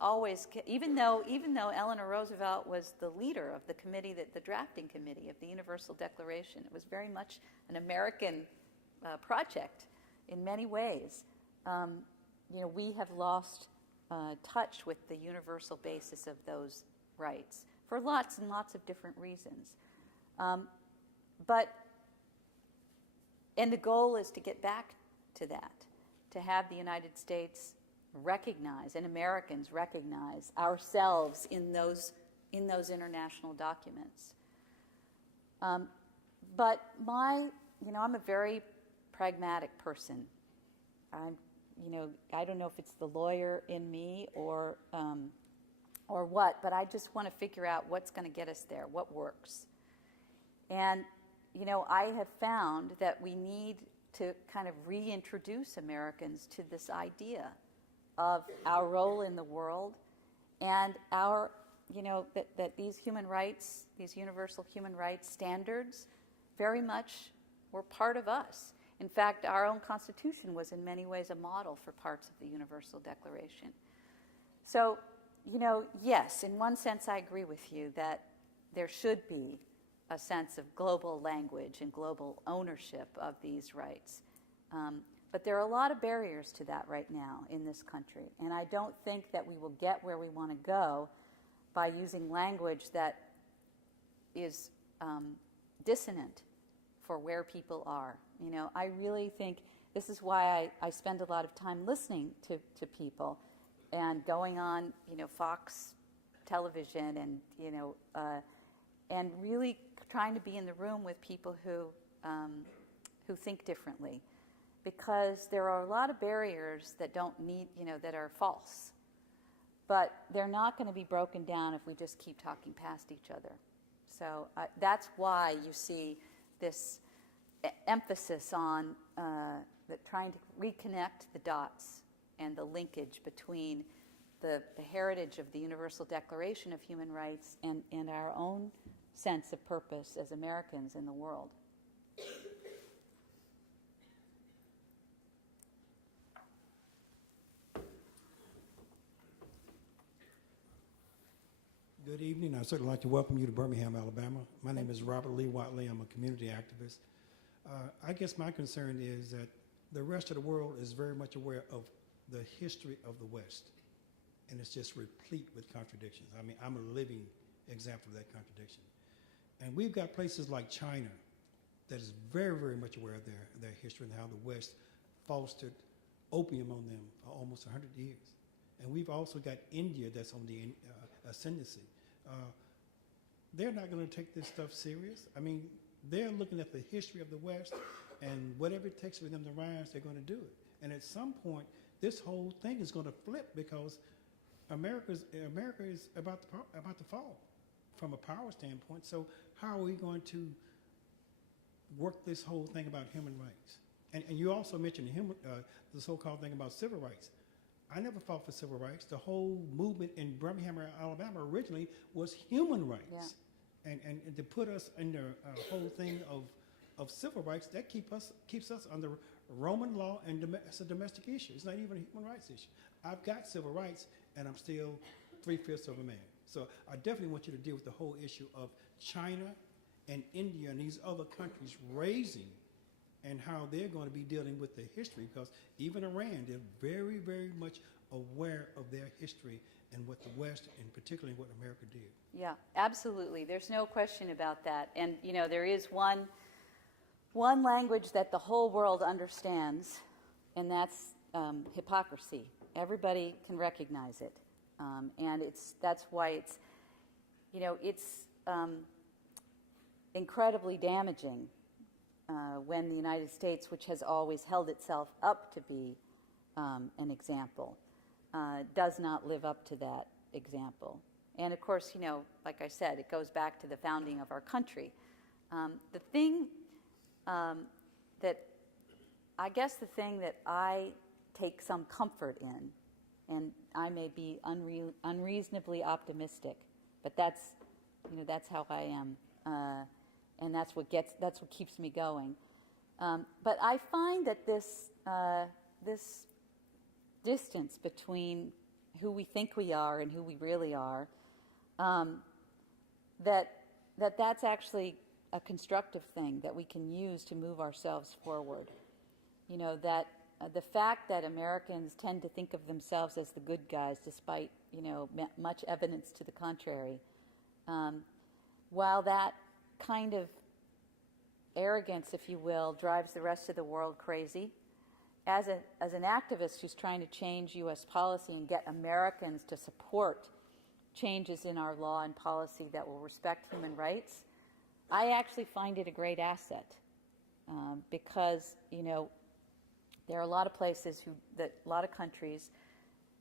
always, even though Eleanor Roosevelt was the leader of the committee, the drafting committee of the Universal Declaration, it was very much an American project in many ways. We have lost touch with the universal basis of those rights for lots and lots of different reasons. And the goal is to get back to that, to have the United States recognize and Americans recognize ourselves in those international documents. But I'm a very pragmatic person. I don't know if it's the lawyer in me or what, but I just want to figure out what's going to get us there, what works. And I have found that we need to kind of reintroduce Americans to this idea of our role in the world and our, that these human rights, these universal human rights standards very much were part of us. In fact, our own Constitution was in many ways a model for parts of the Universal Declaration. So, yes, in one sense I agree with you that there should be a sense of global language and global ownership of these rights. But there are a lot of barriers to that right now in this country. And I don't think that we will get where we want to go by using language that is dissonant for where people are. I really think this is why I spend a lot of time listening to people and going on, Fox television and really trying to be in the room with people who think differently, because there are a lot of barriers that that are false, but they're not going to be broken down if we just keep talking past each other. So that's why you see this emphasis on trying to reconnect the dots and the linkage between the heritage of the Universal Declaration of Human Rights and our own sense of purpose as Americans in the world. Good evening. I'd certainly like to welcome you to Birmingham, Alabama. My name is Robert Lee Watley. I'm a community activist. I guess my concern is that the rest of the world is very much aware of the history of the West, and it's just replete with contradictions. I mean, I'm a living example of that contradiction. And we've got places like China that is very, very much aware of their history and how the West fostered opium on them for almost 100 years. And we've also got India that's on the ascendancy. They're not going to take this stuff serious. I mean, they're looking at the history of the West, and whatever it takes for them to rise, they're going to do it. And at some point, this whole thing is going to flip because America is about to fall from a power standpoint. So how are we going to work this whole thing about human rights? And you also mentioned the so-called thing about civil rights. I never fought for civil rights. The whole movement in Birmingham, Alabama, originally was human rights. Yeah. And to put us in the whole thing of civil rights, that keeps us under Roman law, and it's a domestic issue. It's not even a human rights issue. I've got civil rights, and I'm still 3/5 of a man. So I definitely want you to deal with the whole issue of China and India and these other countries raising, and how they're going to be dealing with the history, because even Iran, they're very, very much aware of their history and what the West, and particularly what America did. Yeah, absolutely. There's no question about that. And, you know, there is one language that the whole world understands, and that's hypocrisy. Everybody can recognize it. And that's why it's incredibly damaging when the United States, which has always held itself up to be an example, does not live up to that example. And of course, you know, like I said, it goes back to the founding of our country. The thing that I take some comfort in, and I may be unreasonably optimistic, but that's how I am, and that's what keeps me going. But I find that this distance between who we think we are and who we really are, that's actually a constructive thing that we can use to move ourselves forward. You know, that the fact that Americans tend to think of themselves as the good guys, despite, you know, much evidence to the contrary, while that kind of arrogance, if you will, drives the rest of the world crazy, as an activist who's trying to change U.S. policy and get Americans to support changes in our law and policy that will respect human rights, I actually find it a great asset, because, you know, there are a lot of places a lot of countries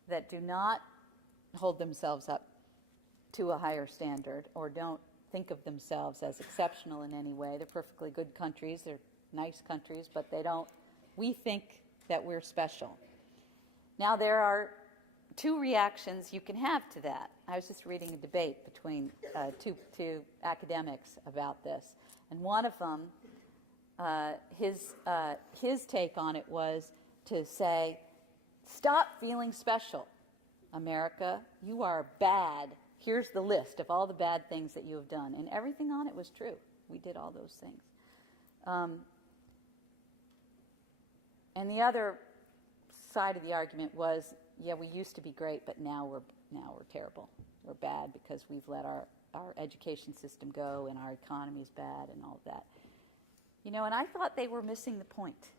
that do not hold themselves up to a higher standard or don't think of themselves as exceptional in any way. They're perfectly good countries. They're nice countries, but we think that we're special. Now, there are two reactions you can have to that. I was just reading a debate between two academics about this, and one of them, his take on it was to say, stop feeling special, America. You are bad. Here's the list of all the bad things that you have done. And everything on it was true. We did all those things. And the other side of the argument was, yeah, we used to be great, but now we're terrible. We're bad because we've let our education system go, and our economy's bad and all of that. You know, and I thought they were missing the point.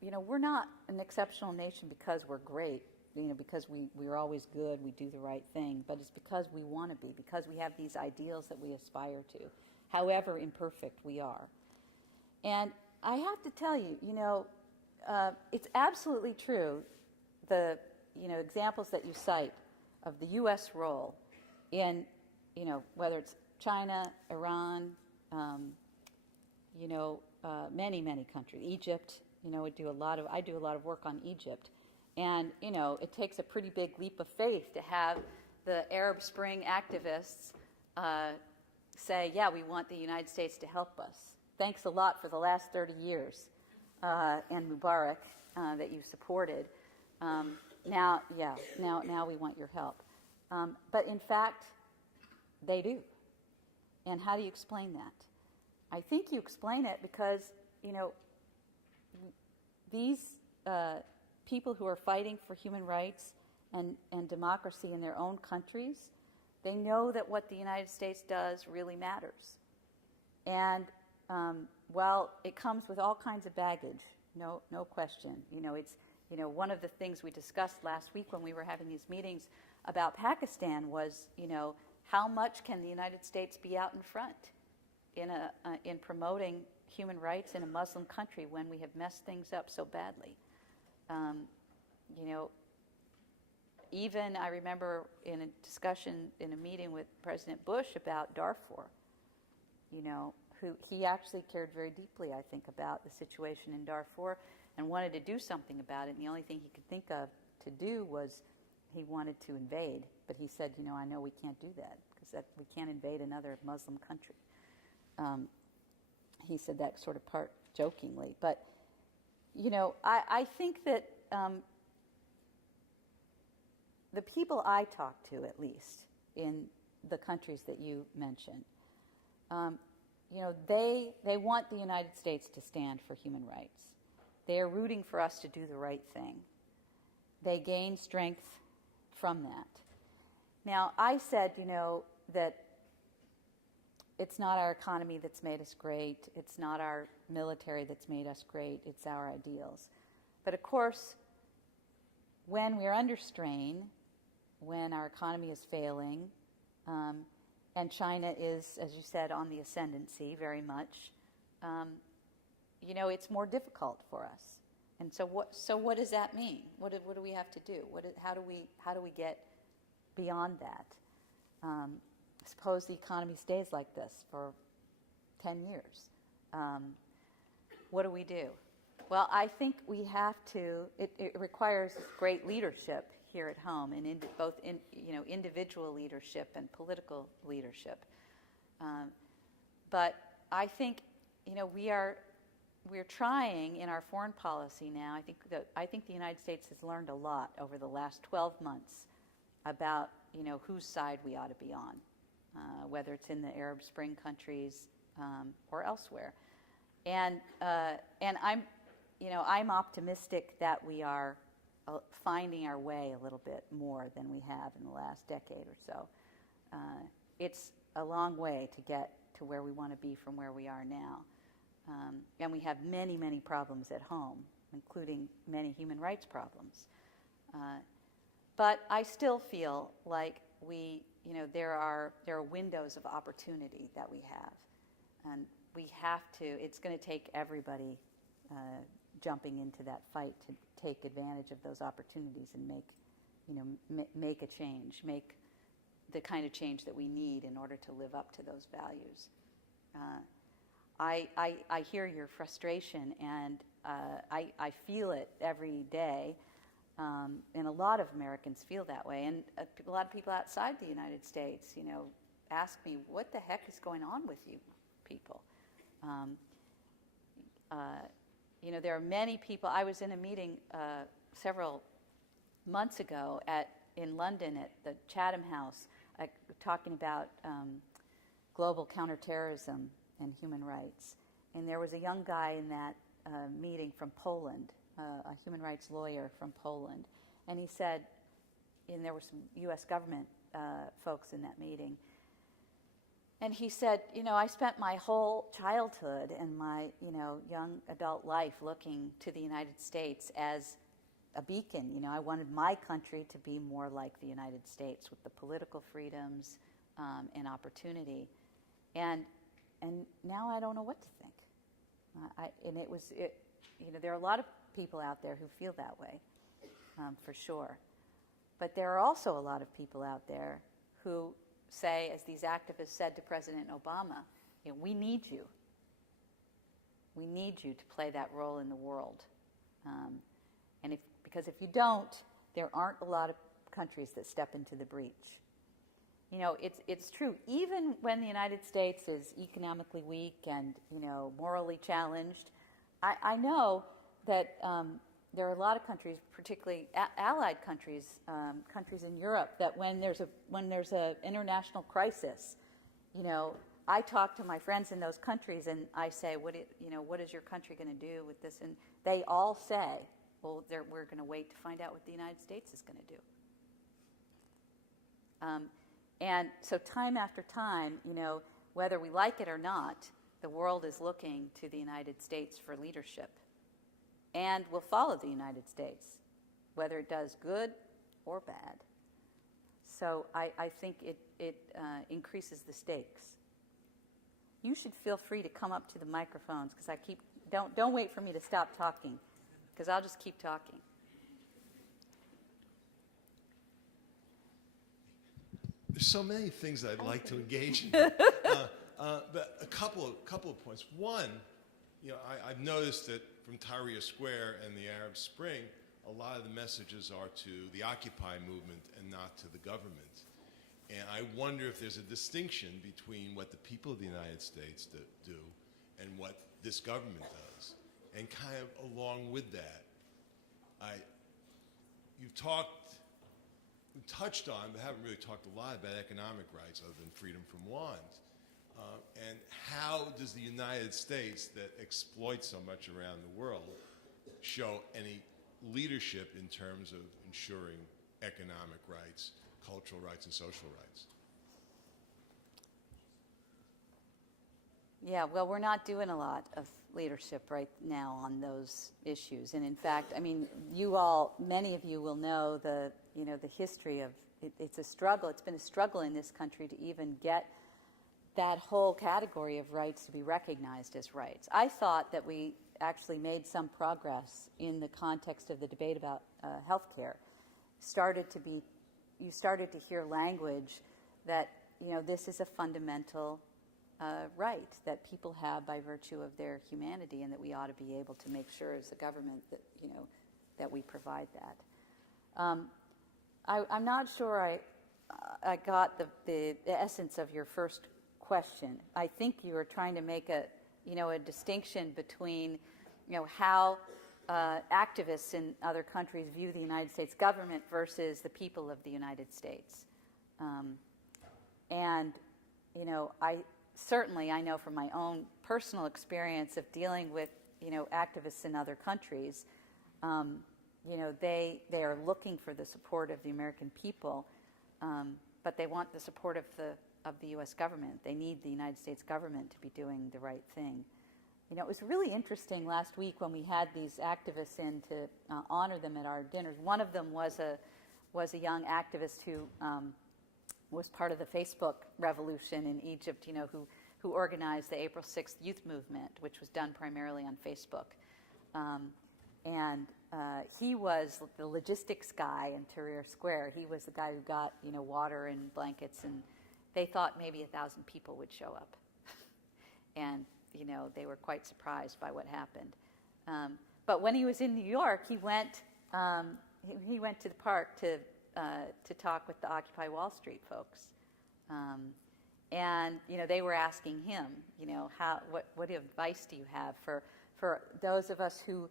You know, we're not an exceptional nation because we're great, you know, because we're always good, we do the right thing, but it's because we want to be, because we have these ideals that we aspire to, however imperfect we are. And I have to tell you, you know, it's absolutely true, the, you know, examples that you cite of the U.S. role in, you know, whether it's China, Iran, you know, many countries, Egypt. You know, I do a lot of work on Egypt, and you know, it takes a pretty big leap of faith to have the Arab Spring activists say, "Yeah, we want the United States to help us. Thanks a lot for the last 30 years, and Mubarak that you supported. Now we want your help." But in fact, they do. And how do you explain that? I think you explain it because, you know, these people who are fighting for human rights and democracy in their own countries, they know that what the United States does really matters. And while it comes with all kinds of baggage, No question. It's one of the things we discussed last week when we were having these meetings about Pakistan was, how much can the United States be out in front in promoting human rights in a Muslim country when we have messed things up so badly? Even I remember in a discussion in a meeting with President Bush about Darfur, who he actually cared very deeply, I think, about the situation in Darfur and wanted to do something about it. And the only thing he could think of to do was he wanted to invade. But he said, I know we can't do that because we can't invade another Muslim country. He said that sort of part jokingly. But, I think that the people I talk to, at least, in the countries that you mentioned, they want the United States to stand for human rights. They are rooting for us to do the right thing. They gain strength from that. Now, I said, that it's not our economy that's made us great. It's not our military that's made us great. It's our ideals. But of course, when we're under strain, when our economy is failing, and China is, as you said, on the ascendancy very much, it's more difficult for us. And so what does that mean? What do we have to do? How do we get beyond that? Suppose the economy stays like this for 10 years. What do we do? Well, I think we have to. It requires great leadership here at home, and both individual leadership and political leadership. But I think we're trying in our foreign policy now. I think the United States has learned a lot over the last 12 months about whose side we ought to be on, whether it's in the Arab Spring countries or elsewhere. And I'm optimistic that we are finding our way a little bit more than we have in the last decade or so. It's a long way to get to where we want to be from where we are now. And we have many, many problems at home, including many human rights problems. But I still feel like there are windows of opportunity that we have. And we have to, it's going to take everybody jumping into that fight to take advantage of those opportunities and make a change, make the kind of change that we need in order to live up to those values. I hear your frustration, and I feel it every day, and a lot of Americans feel that way, and a lot of people outside the United States, ask me, what the heck is going on with you people? There are many people. I was in a meeting several months ago in London at the Chatham House, talking about global counterterrorism and human rights. And there was a young guy in that meeting from Poland, a human rights lawyer from Poland. And he said, and there were some U.S. government folks in that meeting, and he said, I spent my whole childhood and my, young adult life looking to the United States as a beacon. I wanted my country to be more like the United States with the political freedoms and opportunity. And now I don't know what to think. There are a lot of people out there who feel that way, for sure. But there are also a lot of people out there who say, as these activists said to President Obama, we need you. We need you to play that role in the world. Because if you don't, there aren't a lot of countries that step into the breach. It's true. Even when the United States is economically weak and, morally challenged, I know that there are a lot of countries, particularly allied countries, countries in Europe, that when there's a international crisis, I talk to my friends in those countries and I say, what is your country going to do with this? And they all say, well, we're going to wait to find out what the United States is going to do. And so time after time, whether we like it or not, the world is looking to the United States for leadership. and will follow the United States, whether it does good or bad. So I think it increases the stakes. You should feel free to come up to the microphones, because don't wait for me to stop talking, because I'll just keep talking. There's so many things I'd like to engage in. But a couple of points. One, I've noticed that from Tahrir Square and the Arab Spring, a lot of the messages are to the Occupy movement and not to the government. And I wonder if there's a distinction between what the people of the United States do and what this government does. And kind of along with that, you've touched on, but haven't really talked a lot about economic rights other than freedom from want. And how does the United States, that exploits so much around the world, show any leadership in terms of ensuring economic rights, cultural rights, and social rights? Yeah, well, we're not doing a lot of leadership right now on those issues. And in fact, I mean, many of you will know the history of it. It's a struggle. It's been a struggle in this country to even get that whole category of rights to be recognized as rights. I thought that we actually made some progress in the context of the debate about health care. You started to hear language that, this is a fundamental right that people have by virtue of their humanity, and that we ought to be able to make sure as a government that, that we provide that. I'm not sure I got the essence of your first question. I think you were trying to make a distinction between, how activists in other countries view the United States government versus the people of the United States. And, I know from my own personal experience of dealing with, activists in other countries, they are looking for the support of the American people, but they want the support of the U.S. government. They need the United States government to be doing the right thing. It was really interesting last week when we had these activists in to honor them at our dinners. One of them was a young activist who was part of the Facebook revolution in Egypt, who organized the April 6th youth movement, which was done primarily on Facebook. And he was the logistics guy in Tahrir Square. He was the guy who got, water and blankets, and they thought maybe 1,000 people would show up. And, they were quite surprised by what happened. But when he was in New York, he went to the park to talk with the Occupy Wall Street folks. And, they were asking him, what advice do you have for those of us who,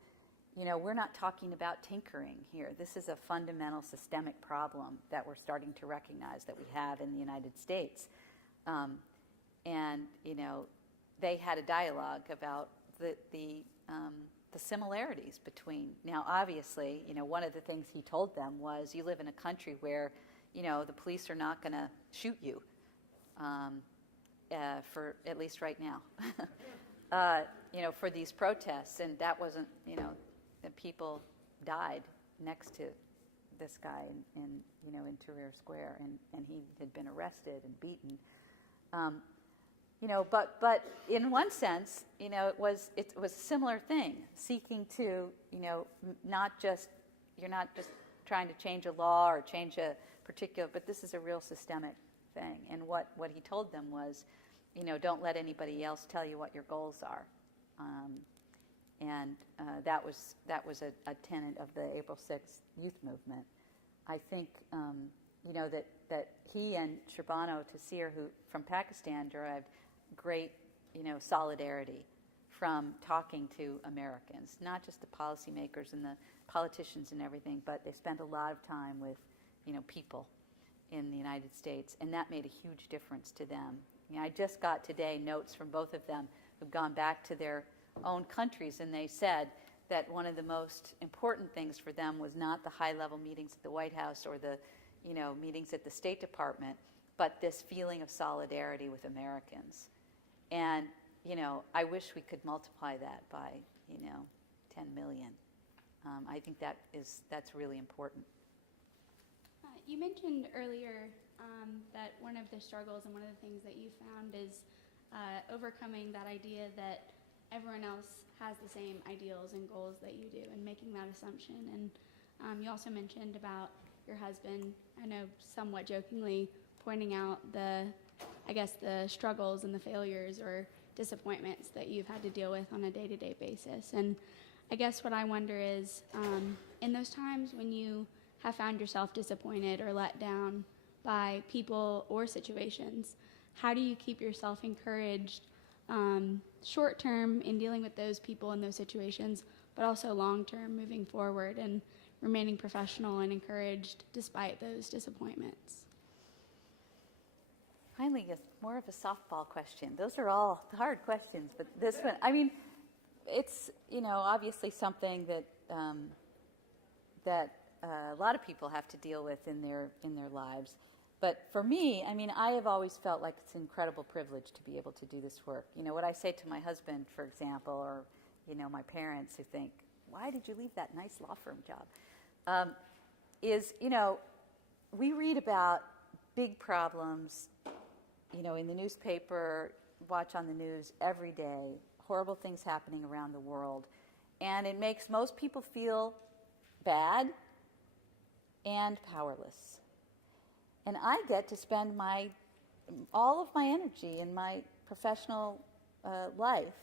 we're not talking about tinkering here. This is a fundamental systemic problem that we're starting to recognize that we have in the United States. And, they had a dialogue about the similarities between. Now, obviously, one of the things he told them was, you live in a country where, the police are not going to shoot you, for at least right now, for these protests. And that wasn't, that people died next to this guy in Tahrir Square, and he had been arrested and beaten. But in one sense, it was a similar thing, seeking to, you're not just trying to change a law or change a particular, but this is a real systemic thing. And what he told them was, don't let anybody else tell you what your goals are. And that was a tenet of the April 6th youth movement. I think, that he and Sharbano Taseer, who from Pakistan, derived great, solidarity from talking to Americans, not just the policymakers and the politicians and everything, but they spent a lot of time with, people in the United States, and that made a huge difference to them. I just got today notes from both of them who've gone back to their own countries, and they said that one of the most important things for them was not the high-level meetings at the White House or the, meetings at the State Department, but this feeling of solidarity with Americans. And, I wish we could multiply that by, 10 million. I think that's really important. You mentioned earlier that one of the struggles and one of the things that you found is overcoming that idea that everyone else has the same ideals and goals that you do, and making that assumption. And you also mentioned about your husband, I know somewhat jokingly, pointing out the struggles and the failures or disappointments that you've had to deal with on a day-to-day basis. And I guess what I wonder is, in those times when you have found yourself disappointed or let down by people or situations, how do you keep yourself encouraged short term in dealing with those people and those situations, but also long term moving forward and remaining professional and encouraged despite those disappointments? Finally, more of a softball question. Those are all hard questions, but this one, I mean, it's, obviously something that a lot of people have to deal with in their lives. But for me, I mean, I have always felt like it's an incredible privilege to be able to do this work. What I say to my husband, for example, or, my parents who think, why did you leave that nice law firm job? Is, we read about big problems, in the newspaper, watch on the news every day, horrible things happening around the world. And it makes most people feel bad and powerless. And I get to spend all of my energy in my professional life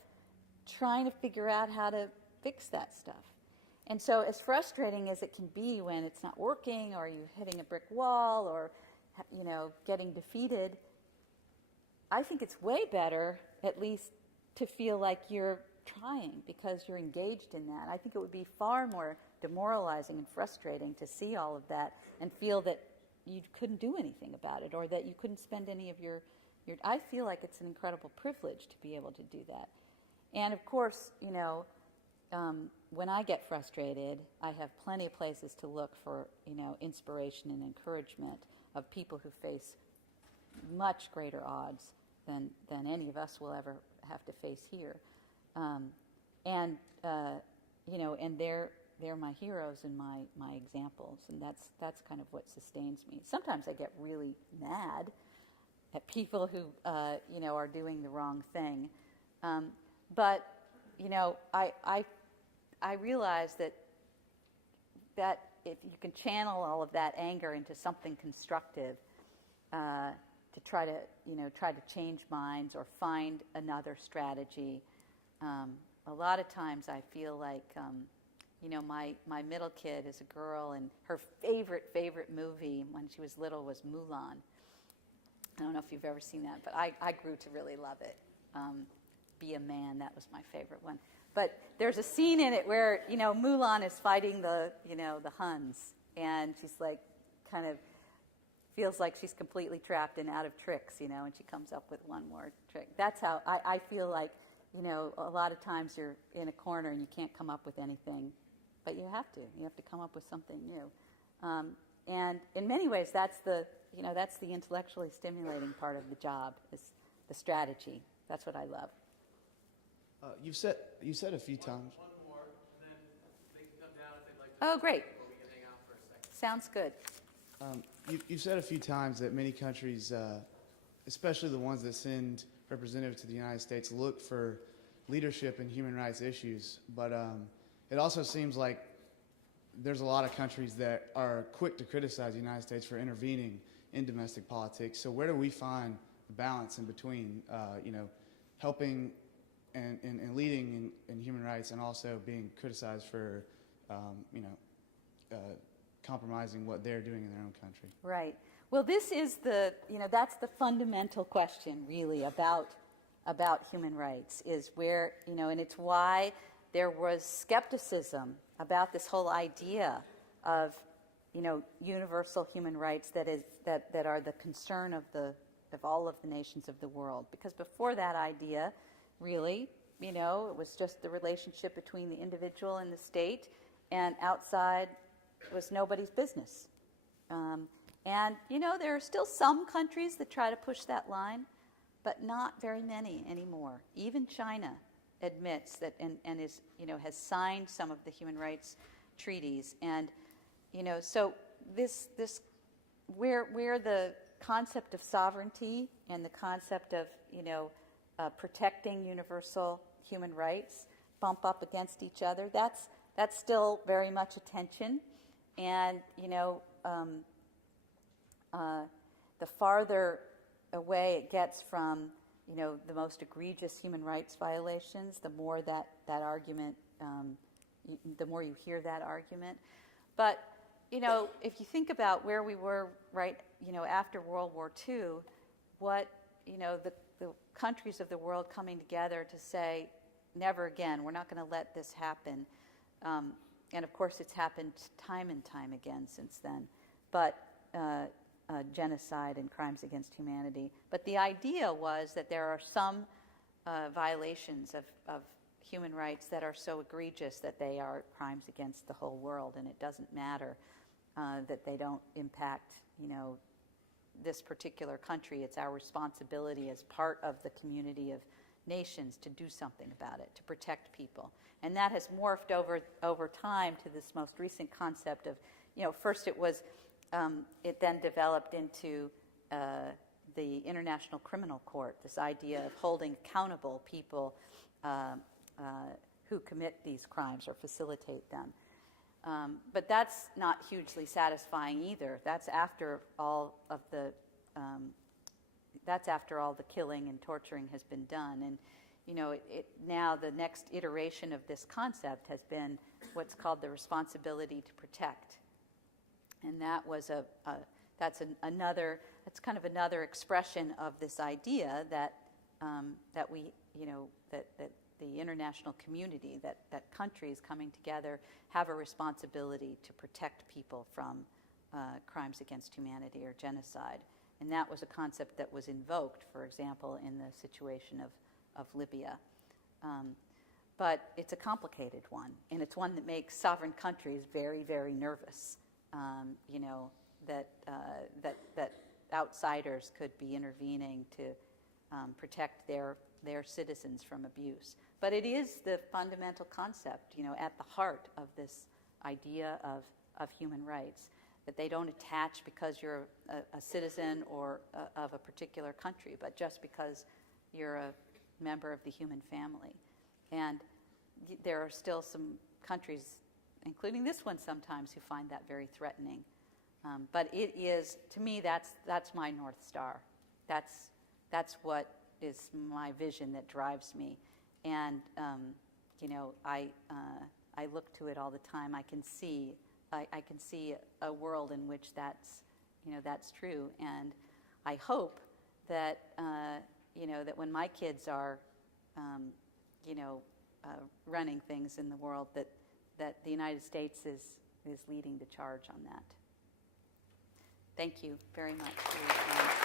trying to figure out how to fix that stuff. And so as frustrating as it can be when it's not working, or you're hitting a brick wall, or getting defeated, I think it's way better, at least, to feel like you're trying because you're engaged in that. I think it would be far more demoralizing and frustrating to see all of that and feel that you couldn't do anything about it, or that you couldn't spend any of your I feel like it's an incredible privilege to be able to do that. And of course, when I get frustrated, I have plenty of places to look for, inspiration and encouragement of people who face much greater odds than any of us will ever have to face here. And they're my heroes and my examples, and that's kind of what sustains me. Sometimes I get really mad at people who are doing the wrong thing, but I realize that if you can channel all of that anger into something constructive, to try to change minds or find another strategy. A lot of times I feel like, my middle kid is a girl, and her favorite movie when she was little was Mulan. I don't know if you've ever seen that, but I grew to really love it. Be a Man, that was my favorite one. But there's a scene in it where, Mulan is fighting the Huns, and she's like, kind of feels like she's completely trapped and out of tricks, and she comes up with one more trick. That's how I feel like, a lot of times you're in a corner and you can't come up with anything, but you have to. You have to come up with something new. And in many ways, that's the intellectually stimulating part of the job, is the strategy. That's what I love. You said a few times. One more, and then they can come down if they'd like to. Oh, great. Or we can hang out for a second. Sounds good. You've said a few times that many countries, especially the ones that send representatives to the United States, look for leadership in human rights issues. But it also seems like there's a lot of countries that are quick to criticize the United States for intervening in domestic politics. So where do we find the balance in between, helping and leading in human rights, and also being criticized for, compromising what they're doing in their own country? Right. Well, this is that's the fundamental question, really, about human rights, is where, and it's why there was skepticism about this whole idea of, universal human rights that are the concern of all of the nations of the world. Because before that idea, really, it was just the relationship between the individual and the state, and outside was nobody's business. And, there are still some countries that try to push that line, but not very many anymore. Even China admits that, and is, has signed some of the human rights treaties. And, so this where the concept of sovereignty and the concept of, protecting universal human rights bump up against each other, that's still very much a tension. And, the farther away it gets from, the most egregious human rights violations, the more that argument, the more you hear that argument. But, if you think about where we were right, after World War II, what, the countries of the world coming together to say, never again, we're not going to let this happen. And of course, it's happened time and time again since then. But genocide and crimes against humanity. But the idea was that there are some violations of human rights that are so egregious that they are crimes against the whole world, and it doesn't matter that they don't impact, this particular country. It's our responsibility as part of the community of nations to do something about it, to protect people. And that has morphed over time to this most recent concept of, first it was, it then developed into the International Criminal Court, this idea of holding accountable people who commit these crimes or facilitate them. But that's not hugely satisfying either. That's after all of the killing and torturing has been done. And now the next iteration of this concept has been what's called the responsibility to protect. And that was that's kind of another expression of this idea that we, that the international community, that countries coming together have a responsibility to protect people from crimes against humanity or genocide. And that was a concept that was invoked, for example, in the situation of Libya. But it's a complicated one, and it's one that makes sovereign countries very, very nervous. That outsiders could be intervening to protect their citizens from abuse. But it is the fundamental concept, at the heart of this idea of human rights, that they don't attach because you're a citizen or of a particular country, but just because you're a member of the human family. And there are still some countries, including this one sometimes, who find that very threatening. But it is, to me, that's my North Star. That's what is my vision that drives me. And, I look to it all the time. I can see a world in which that's true. And I hope that, that when my kids are, running things in the world, that the United States is leading the charge on that. Thank you very much for your time.